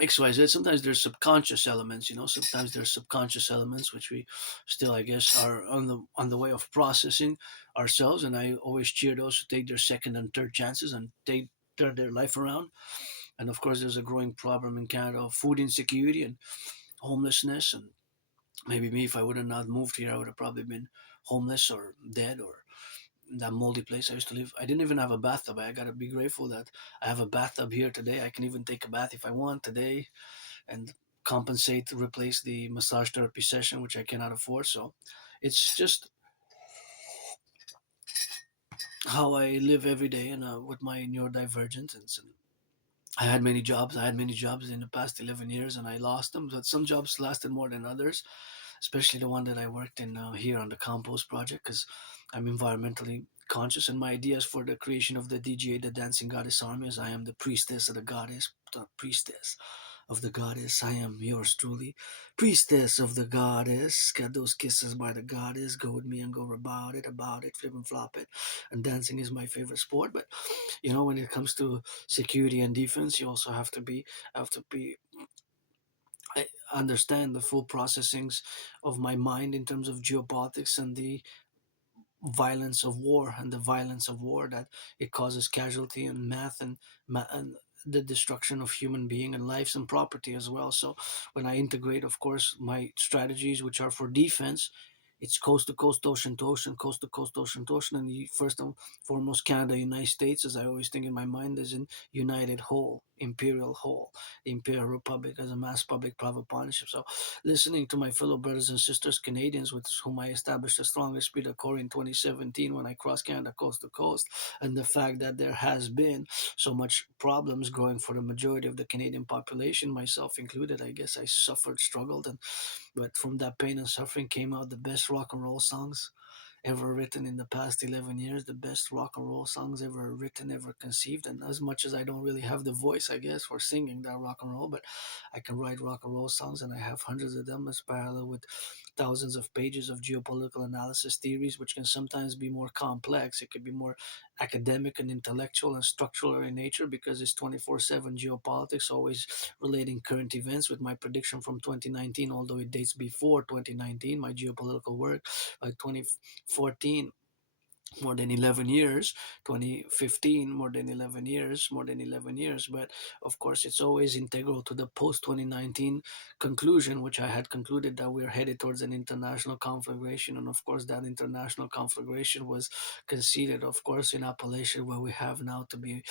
XYZ. Sometimes there's subconscious elements, sometimes there's subconscious elements which we still, I guess, are on the way of processing ourselves. And I always cheer those who take their second and third chances and turn their life around. And of course, there's a growing problem in Canada of food insecurity and homelessness. And maybe me, if I would have not moved here, I would have probably been homeless or dead or in that moldy place I used to live. I didn't even have a bathtub. I gotta be grateful that I have a bathtub here today. I can even take a bath if I want today and compensate to replace the massage therapy session, which I cannot afford. So it's just how I live every day, and with my neurodivergence. And I had many jobs. I had many jobs in the past 11 years, and I lost them. But some jobs lasted more than others, especially the one that I worked in here on the compost project, because I'm environmentally conscious. And my ideas for the creation of the DGA, the Dancing Goddess Army, is I am the priestess of the goddess, the priestess of the goddess. I am yours truly, priestess of the goddess. Got those kisses by the goddess. Go with me and go about it, flip and flop it. And dancing is my favorite sport. But when it comes to security and defense, you also have to be I understand the full processings of my mind in terms of geopolitics and the violence of war that it causes casualty and math and the destruction of human being and lives and property as well. So when I integrate, of course, my strategies which are for defense It's coast to coast, ocean to ocean, coast to coast, ocean to ocean. And the first and foremost, Canada, United States, as I always think in my mind, is in united whole, imperial whole, the Imperial Republic as a mass public-private partnership. So, listening to my fellow brothers and sisters, Canadians, with whom I established the strongest spirit accord in 2017 when I crossed Canada coast to coast, and the fact that there has been so much problems growing for the majority of the Canadian population, myself included. I guess I suffered, struggled, and but from that pain and suffering came out the best rock and roll songs ever written in the past 11 years, the best rock and roll songs ever written, ever conceived. And as much as I don't really have the voice, I guess, for singing that rock and roll, but I can write rock and roll songs, and I have hundreds of them as parallel with thousands of pages of geopolitical analysis theories, which can sometimes be more complex. It could be more academic and intellectual and structural in nature because it's 24/7 geopolitics, always relating current events with my prediction from 2019, although it dates before 2019, my geopolitical work, like 2014, more than 11 years, 2015, more than 11 years. But of course, it's always integral to the post 2019 conclusion, which I had concluded that we're headed towards an international conflagration. And of course, that international conflagration was conceded, of course, in Appalachia, where we have now to be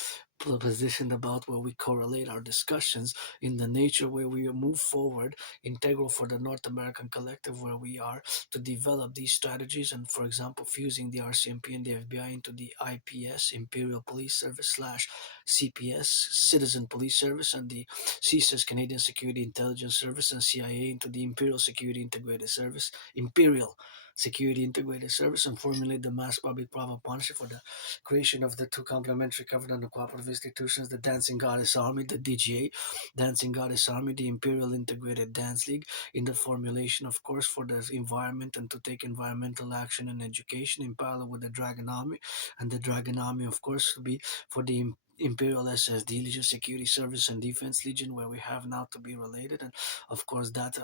positioned about where we correlate our discussions in the nature where we move forward, integral for the North American collective, where we are to develop these strategies, and for example fusing the RCMP and the FBI into the IPS, Imperial Police Service slash CPS, Citizen Police Service, and the CSIS, Canadian Security Intelligence Service, and CIA into the Imperial Security Integrated Service, Imperial Security Integrated Service, and formulate the mass public-private partnership for the creation of the two complementary covenant and cooperative institutions, the Dancing Goddess Army, the DGA, Dancing Goddess Army, the Imperial Integrated Dance League, in the formulation, of course, for the environment and to take environmental action and education in parallel with the Dragon Army, and the Dragon Army, of course, to be for the Imperial SSD Legion, Security Service and Defense Legion, where we have now to be related. And of course, that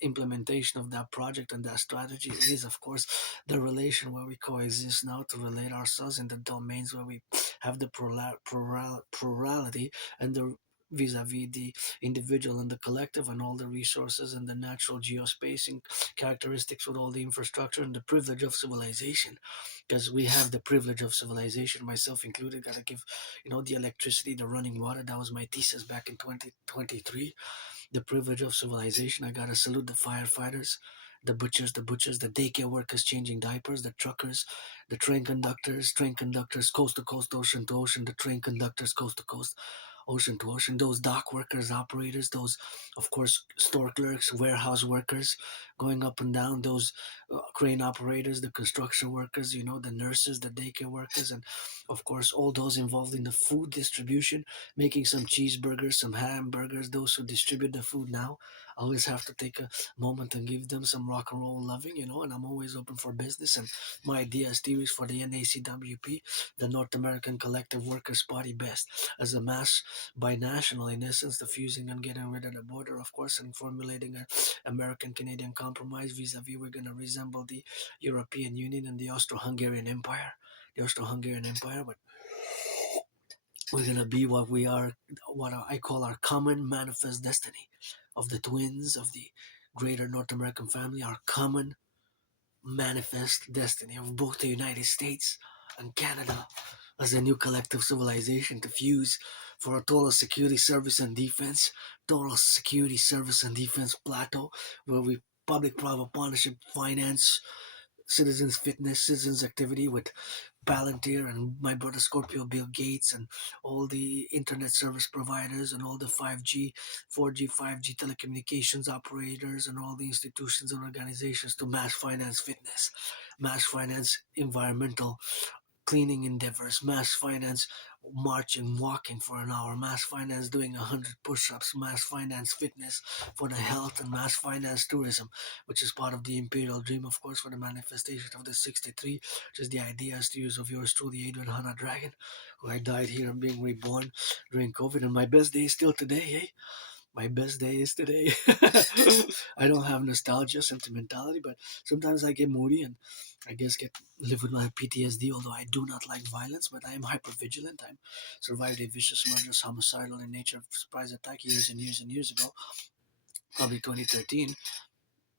implementation of that project and that strategy is, of course, the relation where we coexist now to relate ourselves in the domains where we have the plurality and the vis-a-vis the individual and the collective, and all the resources and the natural geospacing characteristics with all the infrastructure and the privilege of civilization, because we have the privilege of civilization, myself included. Gotta give, the electricity, the running water. That was my thesis back in 2023. The privilege of civilization. I gotta salute the firefighters, the butchers, the daycare workers changing diapers, the truckers, the train conductors, coast to coast, ocean to ocean, the train conductors, coast to coast, ocean to ocean, those dock workers, operators, those, of course, store clerks, warehouse workers going up and down, those crane operators, the construction workers, the nurses, the daycare workers, and of course, all those involved in the food distribution, making some cheeseburgers, some hamburgers, those who distribute the food now. I always have to take a moment and give them some rock and roll loving, and I'm always open for business. And my idea is theories for the N.A.C.W.P, the North American Collective Workers' Party, best as a mass binational, in essence, the fusing and getting rid of the border, of course, and formulating an American-Canadian compromise vis-a-vis. We're going to resemble the European Union and the Austro-Hungarian Empire. But we're going to be what we are, what I call our common manifest destiny of the twins of the greater North American family, our common manifest destiny of both the United States and Canada as a new collective civilization to fuse for a total security service and defense plateau, where we public-private partnership finance citizens fitness, citizens activity with Palantir and my brother Scorpio, Bill Gates, and all the internet service providers and all the 5G, 4G, 5G telecommunications operators and all the institutions and organizations to mass finance fitness, mass finance environmental cleaning endeavors, mass finance marching, walking for an hour, mass finance doing 100 push-ups, mass finance fitness for the health, and mass finance tourism, which is part of the imperial dream, of course, for the manifestation of the 63, which is the ideas to use of yours truly, Adrian Hanna Dragon, who I died here being reborn during COVID, and my best day is still today, eh? My best day is today. I don't have nostalgia, sentimentality, but sometimes I get moody and I guess get live with my PTSD. Although I do not like violence, but I am hyper vigilant. I'm survived a vicious, murderous, homicidal in nature surprise attack years and years and years ago, probably 2013.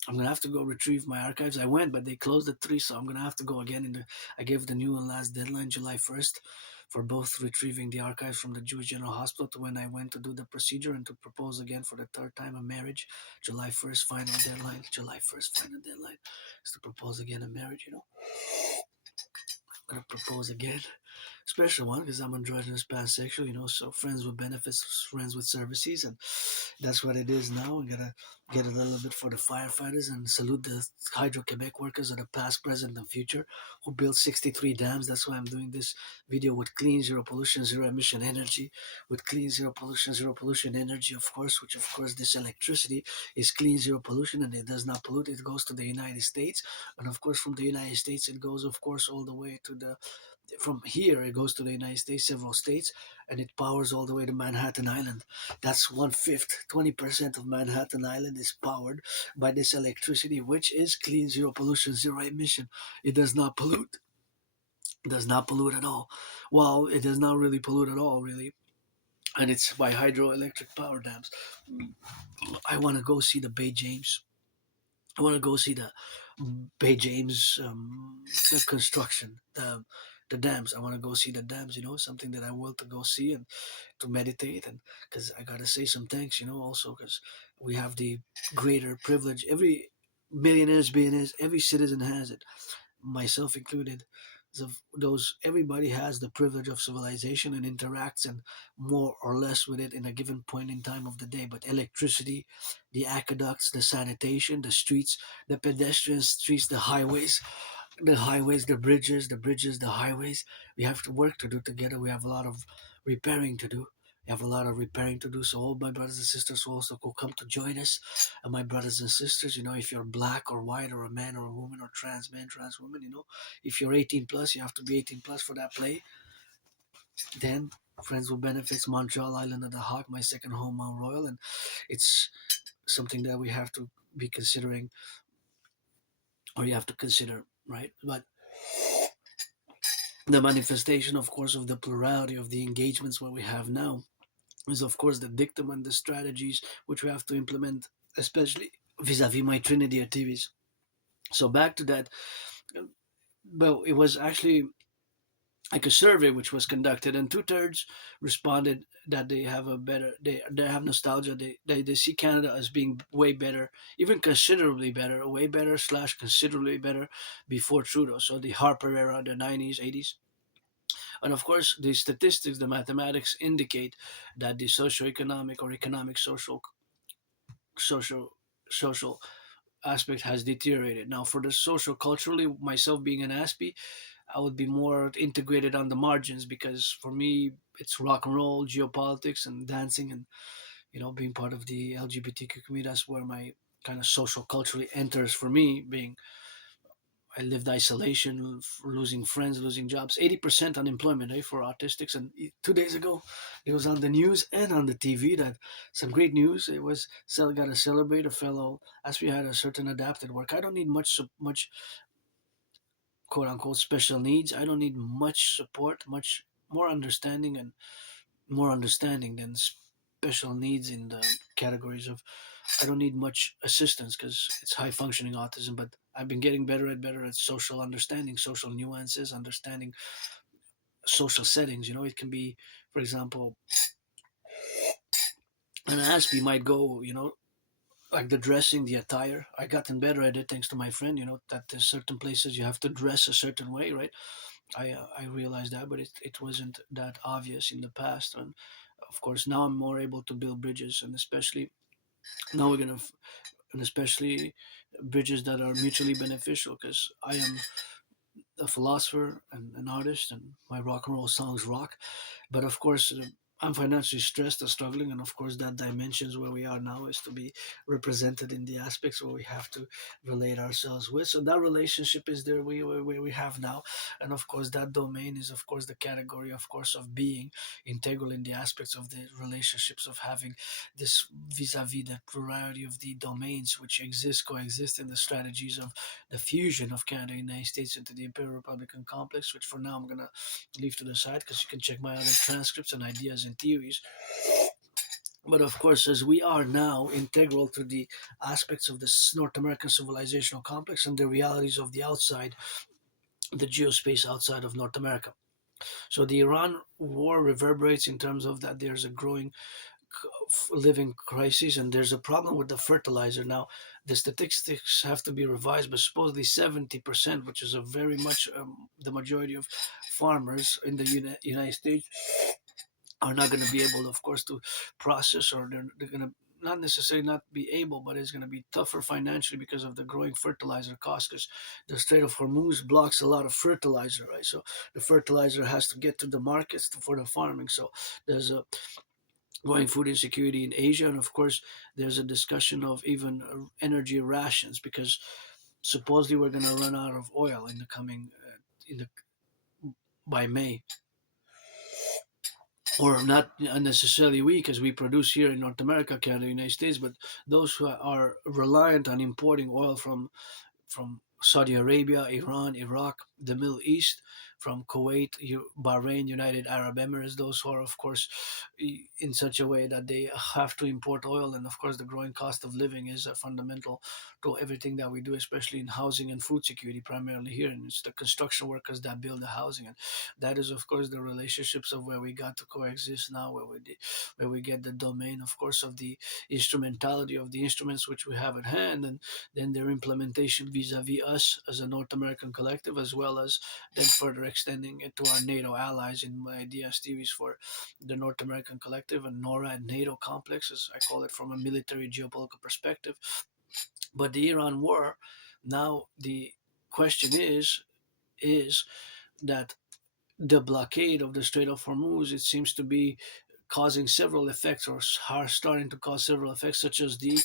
I'm gonna have to go retrieve my archives. I went, but they closed at 3, so I'm gonna have to go again. I gave the new and last deadline, July 1st, for both retrieving the archives from the Jewish General Hospital to when I went to do the procedure and to propose again for the third time a marriage. July 1st, final deadline. July 1st, final deadline is to propose again a marriage. I'm gonna propose again. Special one because I'm androgynous pansexual, so friends with benefits, friends with services, and that's what it is now. We gotta get a little bit for the firefighters and salute the Hydro-Quebec workers of the past, present, and future who built 63 dams. That's why I'm doing this video with clean, zero pollution, zero emission energy, with clean, zero pollution energy, of course, which of course this electricity is clean, zero pollution, and it does not pollute. It goes to the United States, and of course from the United States it goes, of course, all the way to the from here it goes to the United States, several states, and it powers all the way to Manhattan Island. That's 1/5, 20% of Manhattan Island is powered by this electricity, which is clean, zero pollution, zero emission. It does not pollute. It does not pollute at all. Well, it does not really pollute at all, really. And it's by hydroelectric power dams. I want to go see the Bay James. I want to go see the Bay James, the construction, the dams. I want to go see the dams. Something that I will to go see and to meditate, and because I gotta say some thanks. Also because we have the greater privilege. Every millionaires, billionaires, every citizen has it, myself included. Those everybody has the privilege of civilization and interacts and more or less with it in a given point in time of the day. But electricity, the aqueducts, the sanitation, the streets, the pedestrian streets, the highways, the bridges, the highways. We have to work to do together. We have a lot of repairing to do. We have a lot of repairing to do. So all my brothers and sisters will also go come to join us. And my brothers and sisters, if you're black or white or a man or a woman or trans man, trans woman, if you're 18 plus, you have to be 18 plus for that play. Then Friends with Benefits, Montreal Island of the Hawk, my second home, Mount Royal, and it's something that we have to be considering, or you have to consider, right? But the manifestation, of course, of the plurality of the engagements what we have now is, of course, the dictum and the strategies which we have to implement, especially vis-a-vis my Trinity activities. So back to that, well, it was actually like a survey which was conducted, and 2/3 responded that they have a better, they have nostalgia. They see Canada as being way better, even considerably better, way better slash considerably better before Trudeau. So the Harper era, the 90s, 80s. And of course, the statistics, the mathematics indicate that the socioeconomic or economic social, social aspect has deteriorated. Now, for the social culturally, myself being an Aspie, I would be more integrated on the margins because for me, it's rock and roll, geopolitics, and dancing, and being part of the LGBTQ community. That's where my kind of social culturally enters for me, being I lived isolation, losing friends, losing jobs, 80% unemployment for autistics. And 2 days ago, it was on the news and on the TV that some great news. It was got to celebrate a fellow as we had a certain adapted work. I don't need much quote unquote special needs. I don't need much support, much more understanding and more understanding than special needs in the categories of I don't need much assistance because it's high functioning autism, but I've been getting better at social understanding, social nuances, understanding social settings. It can be, for example, an Aspie might go, like the dressing, the attire. I gotten better at it thanks to my friend. That there's certain places you have to dress a certain way, right? I realized that, but it wasn't that obvious in the past, and of course now I'm more able to build bridges, and especially now we're gonna and especially bridges that are mutually beneficial because I am a philosopher and an artist and my rock and roll songs rock, but of course I'm financially stressed and struggling, and of course that dimensions where we are now is to be represented in the aspects where we have to relate ourselves with. So that relationship is there where we have now, and of course that domain is of course the category, of course, of being integral in the aspects of the relationships of having this vis-a-vis the plurality of the domains which coexist in the strategies of the fusion of Canada and the United States into the Imperial Republican complex, which for now I'm gonna leave to the side because you can check my other transcripts and ideas and theories. But of course, as we are now integral to the aspects of this North American civilizational complex and the realities of the outside, the geospace outside of North America. So the Iran war reverberates in terms of that there's a growing living crisis, and there's a problem with the fertilizer. Now, the statistics have to be revised, but supposedly 70%, which is a very much the majority of farmers in the United States, are not going to be able, of course, to process, or they're going to not necessarily not be able, but it's going to be tougher financially because of the growing fertilizer costs. Because the Strait of Hormuz blocks a lot of fertilizer, right? So the fertilizer has to get to the markets for the farming. So there's a growing food insecurity in Asia, and of course, there's a discussion of even energy rations because supposedly we're going to run out of oil in the coming in the by May, or not necessarily we, because we produce here in North America, Canada, United States, but those who are reliant on importing oil from Saudi Arabia, Iran, Iraq, the Middle East, from Kuwait, Bahrain, United Arab Emirates, those who are, of course, in such a way that they have to import oil. And of course, the growing cost of living is a fundamental to everything that we do, especially in housing and food security, primarily here. And it's the construction workers that build the housing. And that is, of course, the relationships of where we got to coexist now, where we get the domain, of course, of the instrumentality of the instruments which we have at hand, and then their implementation vis-a-vis us as a North American collective, as well as then further extending it to our NATO allies in my ideas theories for the North American collective and NORA and NATO complex, as I call it, from a military geopolitical perspective. But the Iran war, now the question is that the blockade of the Strait of Hormuz, it seems to be causing several effects, or are starting to cause several effects, such as the,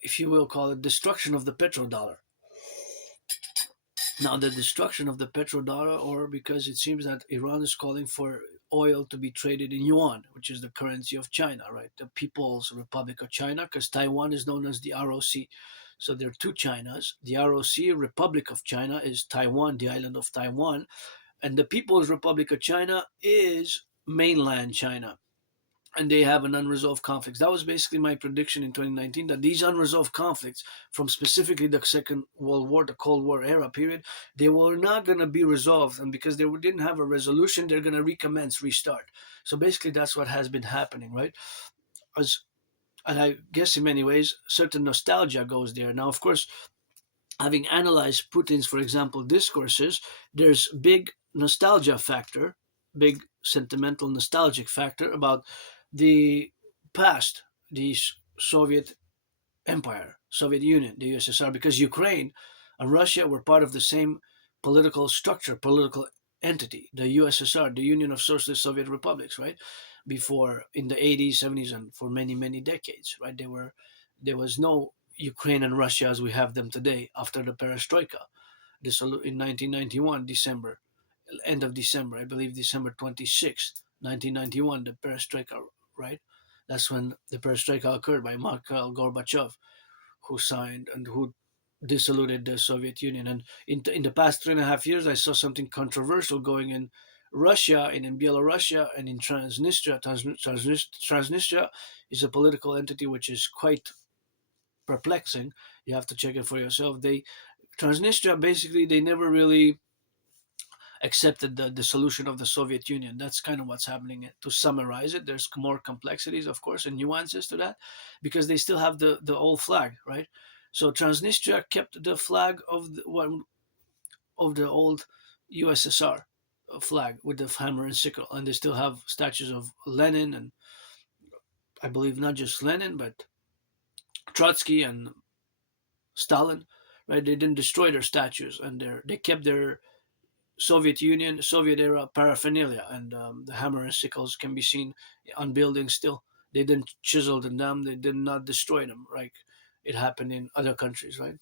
if you will call it, destruction of the petrodollar. Now, the destruction of the petrodollar, or because it seems that Iran is calling for oil to be traded in yuan, which is the currency of China, right? The People's Republic of China, because Taiwan is known as the ROC. So there are two Chinas. The ROC, Republic of China, is Taiwan, the island of Taiwan, and the People's Republic of China is mainland China, and they have an unresolved conflict. That was basically my prediction in 2019, that these unresolved conflicts from specifically the Second World War, the Cold War era period, they were not going to be resolved. And because they didn't have a resolution, they're going to recommence, restart. So basically, that's what has been happening, right? As, and I guess in many ways, certain nostalgia goes there. Now, of course, having analyzed Putin's, for example, discourses, there's big nostalgia factor, big sentimental nostalgic factor about the past, the Soviet Empire, Soviet Union, the USSR, because Ukraine and Russia were part of the same political structure, political entity, the USSR, the Union of Socialist Soviet Republics, right? Before, in the 80s, 70s, and for many, many decades, right? There was no Ukraine and Russia as we have them today after the perestroika. This in 1991, December, end of December, I believe December 26th, 1991, the perestroika, right? That's when the perestroika occurred by Mikhail Gorbachev, who signed and who dissoluted the Soviet Union. And in the past 3.5 years, I saw something controversial going in Russia and in Belarus and in Transnistria. Transnistria is a political entity which is quite perplexing. You have to check it for yourself. Transnistria, basically, they never really accepted the dissolution of the Soviet Union. That's kind of what's happening. To summarize it, there's more complexities, of course, and nuances to that, because they still have the old flag, right? So Transnistria kept the flag of the old USSR flag with the hammer and sickle, and they still have statues of Lenin, and I believe not just Lenin, but Trotsky and Stalin, right? They didn't destroy their statues, and they kept their Soviet Union, Soviet era paraphernalia, and the hammer and sickles can be seen on buildings still. They didn't chisel them down, they did not destroy them, like it happened in other countries, right?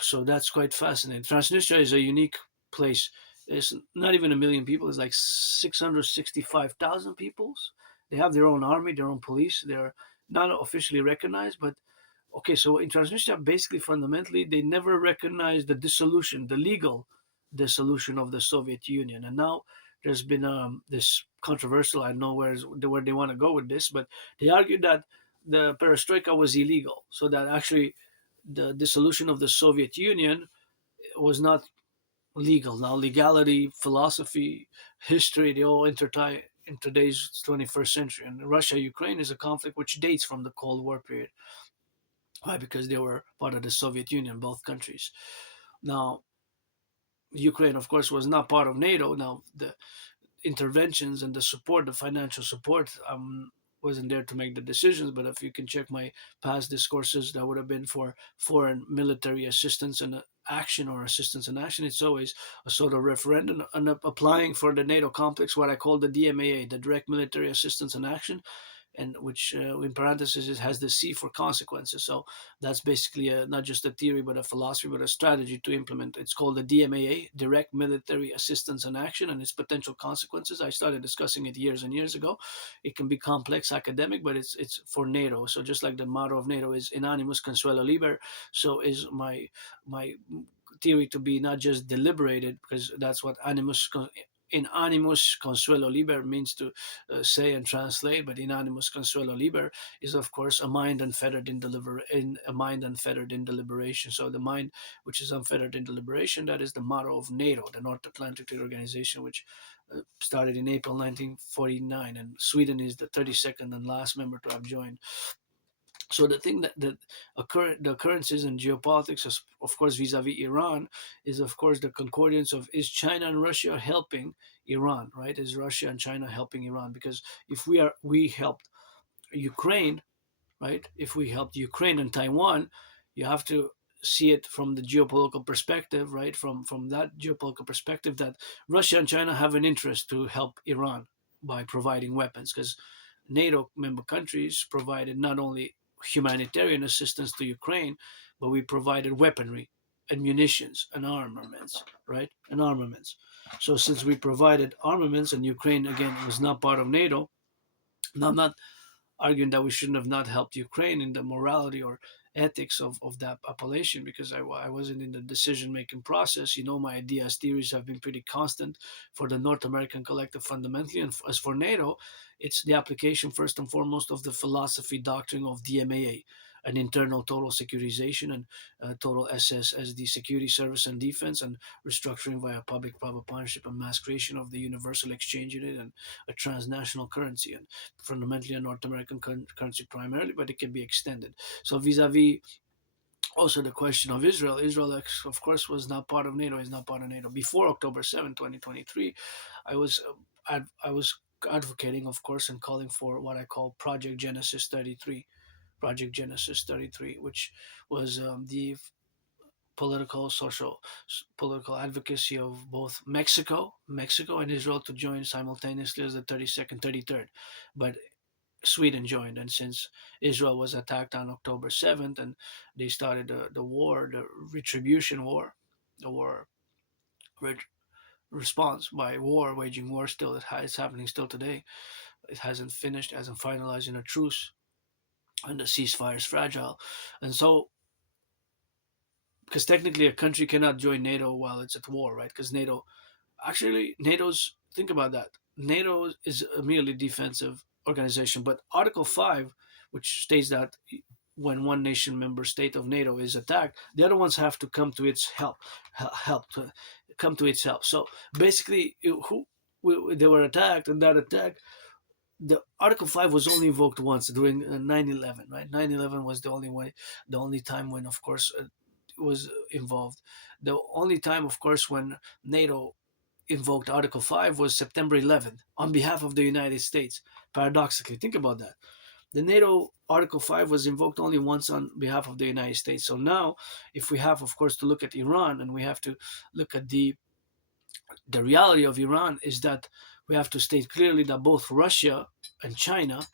So that's quite fascinating. Transnistria is a unique place. It's not even 1 million people, it's like 665,000 people. They have their own army, their own police. They're not officially recognized, but okay, so in Transnistria, basically, fundamentally, they never recognized the dissolution, the legal dissolution of the Soviet Union. And now there's been this controversial. I know where they want to go with this, but they argued that the perestroika was illegal, so that actually the dissolution of the Soviet Union was not legal. Now, legality, philosophy, history, they all intertie in today's 21st century. And Russia Ukraine is a conflict which dates from the Cold War period. Why? Because they were part of the Soviet Union, both countries. Now, Ukraine, of course, was not part of NATO. Now, the interventions and the support, the financial support, wasn't there to make the decisions. But if you can check my past discourses, that would have been for foreign military assistance and action or assistance and action. It's always a sort of referendum and applying for the NATO complex, what I call the DMAA, the Direct Military Assistance and Action, and which in parentheses it has the C for consequences. So that's basically not just a theory but a philosophy but a strategy to implement. It's called the DMAA, Direct Military Assistance and Action, and its potential consequences. I started discussing it years and years ago. It can be complex, academic, but it's for NATO. So just like the motto of NATO is "In animus consuelo liber," so is my theory to be not just deliberated, because that's what in animus consuelo liber means to say and translate, but in animus consuelo liber is of course a mind unfettered in a mind unfettered in deliberation. So the mind which is unfettered in deliberation, that is the motto of NATO, the North Atlantic Treaty Organization, which started in April 1949, and Sweden is the 32nd and last member to have joined. So the thing that the occurrences in geopolitics, of course, vis-a-vis Iran, is of course the concordance of, is China and Russia helping Iran, right? Is Russia and China helping Iran? Because if we helped Ukraine, right? If we helped Ukraine and Taiwan, you have to see it from the geopolitical perspective, right? From that geopolitical perspective, that Russia and China have an interest to help Iran by providing weapons, because NATO member countries provided not only humanitarian assistance to Ukraine, but we provided weaponry and munitions and armaments, right? And armaments. So since we provided armaments and Ukraine again was not part of NATO, now I'm not arguing that we shouldn't have not helped Ukraine in the morality or ethics of that appellation, because I wasn't in the decision making process. You know, my ideas, theories have been pretty constant for the North American Collective fundamentally. And as for NATO, it's the application first and foremost of the philosophy doctrine of DMAA, an internal total securitization and total SS as the security service and defense, and restructuring via public-private partnership and mass creation of the universal exchange unit and a transnational currency, and fundamentally a North American currency primarily, but it can be extended. So vis-a-vis also the question of Israel, Israel of course was not part of NATO, is not part of NATO. Before October 7, 2023, I was I was advocating, of course, and calling for what I call Project Genesis 33, which was the political, social, political advocacy of both Mexico and Israel to join simultaneously as the 32nd, 33rd. But Sweden joined, and since Israel was attacked on October 7th, and they started the war, the retribution war, the war re- response by war, waging war still, it's happening still today. It hasn't finished, hasn't finalized in a truce, and the ceasefire is fragile. And so, because technically a country cannot join NATO while it's at war, right? Because NATO's, think about that. NATO is a merely defensive organization, but Article 5, which states that when one nation member state of NATO is attacked, the other ones have to come to its help to come to its help. So basically, they were attacked, and that attack, the Article 5 was only invoked once during 9/11, right? 9/11 was the only time when, of course, it was involved. The only time, of course, when NATO invoked Article 5 was September 11th on behalf of the United States. Paradoxically, think about that. The NATO Article 5 was invoked only once on behalf of the United States. So now, if we have, of course, to look at Iran, and we have to look at the reality of Iran, is that we have to state clearly that both Russia and China,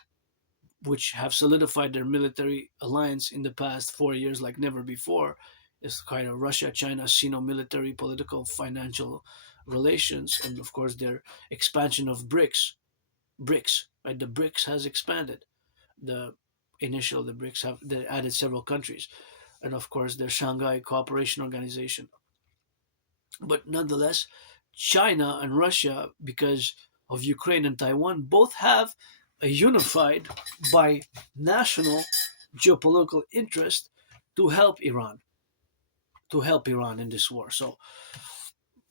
which have solidified their military alliance in the past 4 years like never before, is kind of Russia, China, Sino military, political, financial relations, and of course their expansion of BRICS, right? The BRICS has expanded. The BRICS have they added several countries, and of course their Shanghai Cooperation Organization. But nonetheless, China and Russia, because of Ukraine and Taiwan both have a unified by national geopolitical interest to help Iran, in this war. So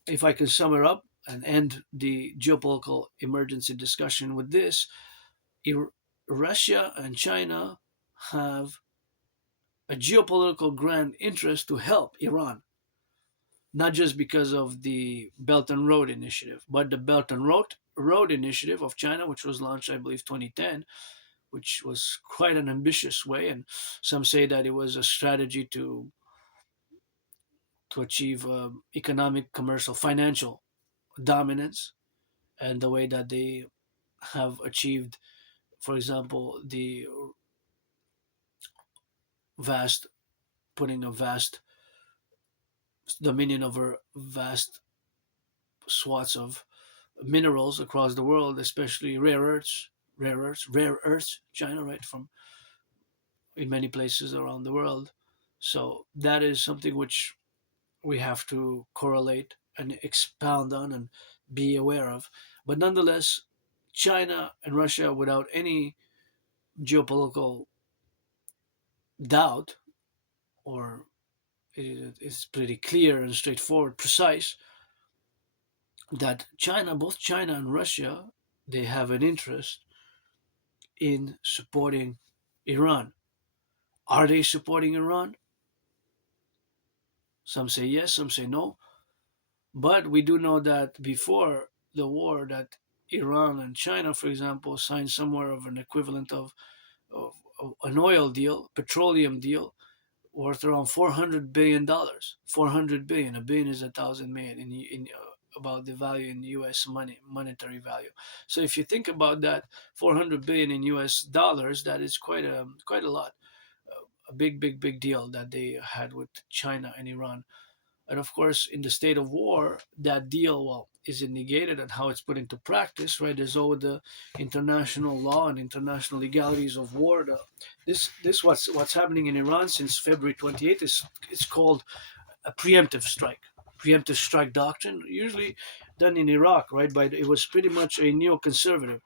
if I can sum it up and end the geopolitical emergency discussion with this, Russia and China have a geopolitical grand interest to help Iran, not just because of the Belt and Road Initiative, but the Belt and Road Initiative of China, which was launched, I believe, 2010, which was quite an ambitious way. And some say that it was a strategy to achieve economic, commercial, financial dominance, and the way that they have achieved, for example, the vast putting a vast dominion over vast swaths of minerals across the world, especially rare earths, China, right, from in many places around the world. So that is something which we have to correlate and expound on and be aware of. But nonetheless, China and Russia, without any geopolitical doubt, or it's pretty clear and straightforward, precise, that both China and Russia, they have an interest in supporting Iran. Are they supporting Iran? Some say yes, some say no. But we do know that before the war, that Iran and China, for example, signed somewhere of an equivalent of an oil deal, petroleum deal, worth around $400 billion. 400 billion. A billion is 1,000 million about the value in U.S. money, monetary value. So if you think about that, 400 billion in U.S. dollars, that is quite a lot, a big deal that they had with China and Iran. And of course, in the state of war, that deal, well, is it negated and how it's put into practice, right? There's all the international law and international legalities of war. This what's happening in Iran since February 28th is it's called a preemptive strike doctrine, usually done in Iraq, right? But it was pretty much a neoconservative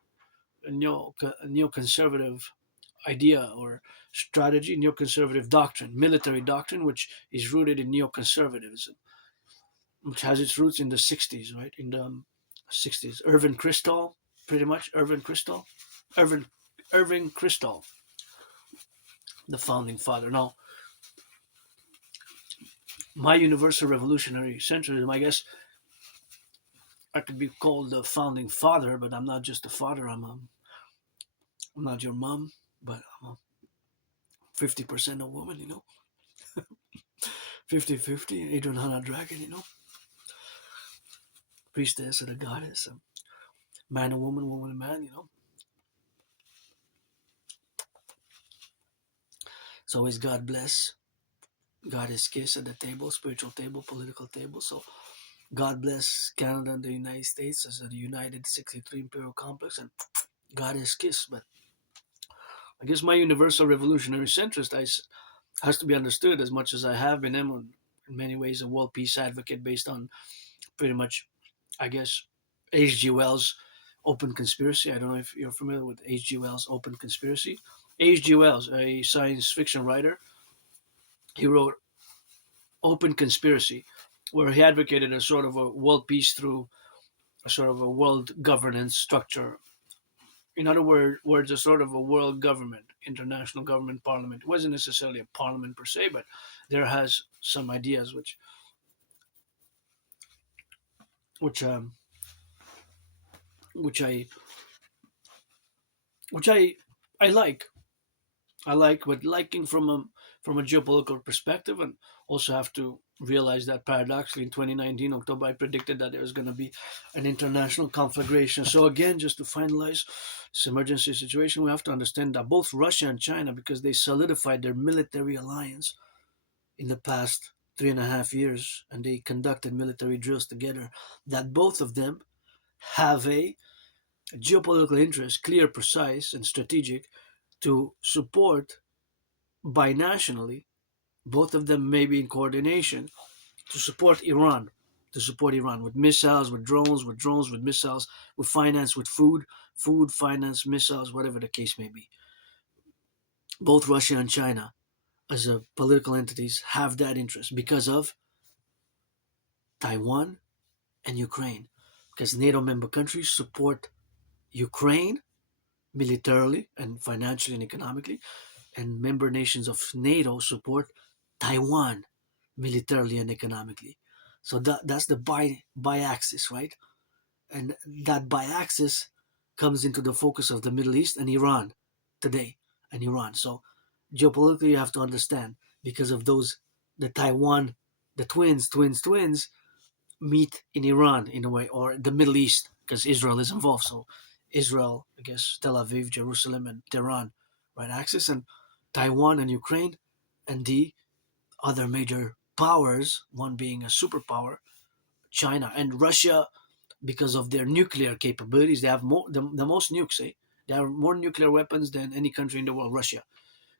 idea or strategy, neoconservative doctrine, military doctrine, which is rooted in neoconservatism, which has its roots in the 60s, right? In the 60s. Irving Kristol, pretty much. Irving, Irving Kristol, the founding father. Now, my universal revolutionary centrism, I guess I could be called the founding father, but I'm not just a father. I'm not your mom, but I'm a 50% a woman, 50-50, Adrian Dragon, priestess and a goddess, man and woman, woman and man. It's always God bless. God is kiss at the table, spiritual table, political table. So God bless Canada and the United States as a united 63 imperial complex, and God is kiss. But I guess my universal revolutionary centrist has to be understood, as much as I have been in many ways a world peace advocate based on pretty much, I guess, H.G. Wells' Open Conspiracy. I don't know if you're familiar with H.G. Wells' Open Conspiracy. H.G. Wells, a science fiction writer, he wrote Open Conspiracy, where he advocated a sort of a world peace through a sort of a world governance structure. In other words, a sort of a world government, international government, parliament. It wasn't necessarily a parliament per se, but there has some ideas which um, which I which I like. I like, but liking from a geopolitical perspective, and also have to realize that paradoxically in 2019 October I predicted that there was going to be an international conflagration. So again, just to finalize this emergency situation, we have to understand that both Russia and China, because they solidified their military alliance in the past 3.5 years, and they conducted military drills together, that both of them have a geopolitical interest, clear, precise, and strategic, to support binationally, both of them maybe in coordination, to support Iran. to support Iran with missiles, with drones, with missiles, with finance, with food, finance, missiles, whatever the case may be. Both Russia and China, as a political entities, have that interest because of Taiwan and Ukraine. Because NATO member countries support Ukraine militarily and financially and economically, and member nations of NATO support Taiwan militarily and economically. So that's the by axis, right? And that by axis comes into the focus of the Middle East and Iran today, and Iran. So geopolitically, you have to understand because of those the Taiwan, the twins meet in Iran in a way, or the Middle East because Israel is involved. So Israel, I guess, Tel Aviv, Jerusalem, and Tehran, right axis, and Taiwan and Ukraine, and the other major powers, one being a superpower, China and Russia, because of their nuclear capabilities. They have the most nukes. Eh? They have more nuclear weapons than any country in the world. Russia,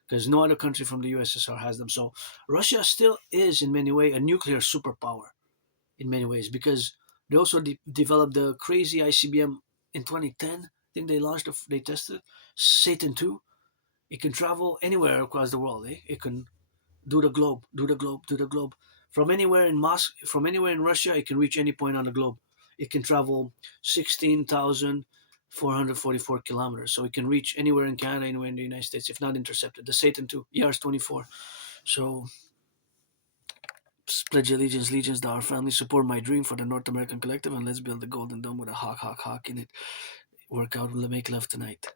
because no other country from the USSR has them. So Russia still is, in many ways, a nuclear superpower in many ways because they also developed the crazy ICBM in 2010. I think they launched, they tested Satan 2. It can travel anywhere across the world. Eh? It can do the globe. From anywhere in from anywhere in Russia, it can reach any point on the globe. It can travel 16,444 kilometers. So it can reach anywhere in Canada, anywhere in the United States, if not intercepted. The Satan 2, ERS 24. So pledge allegiance, legions to our family, support my dream for the North American Collective, and let's build the golden dome with a hawk in it. Work out, we'll make love tonight.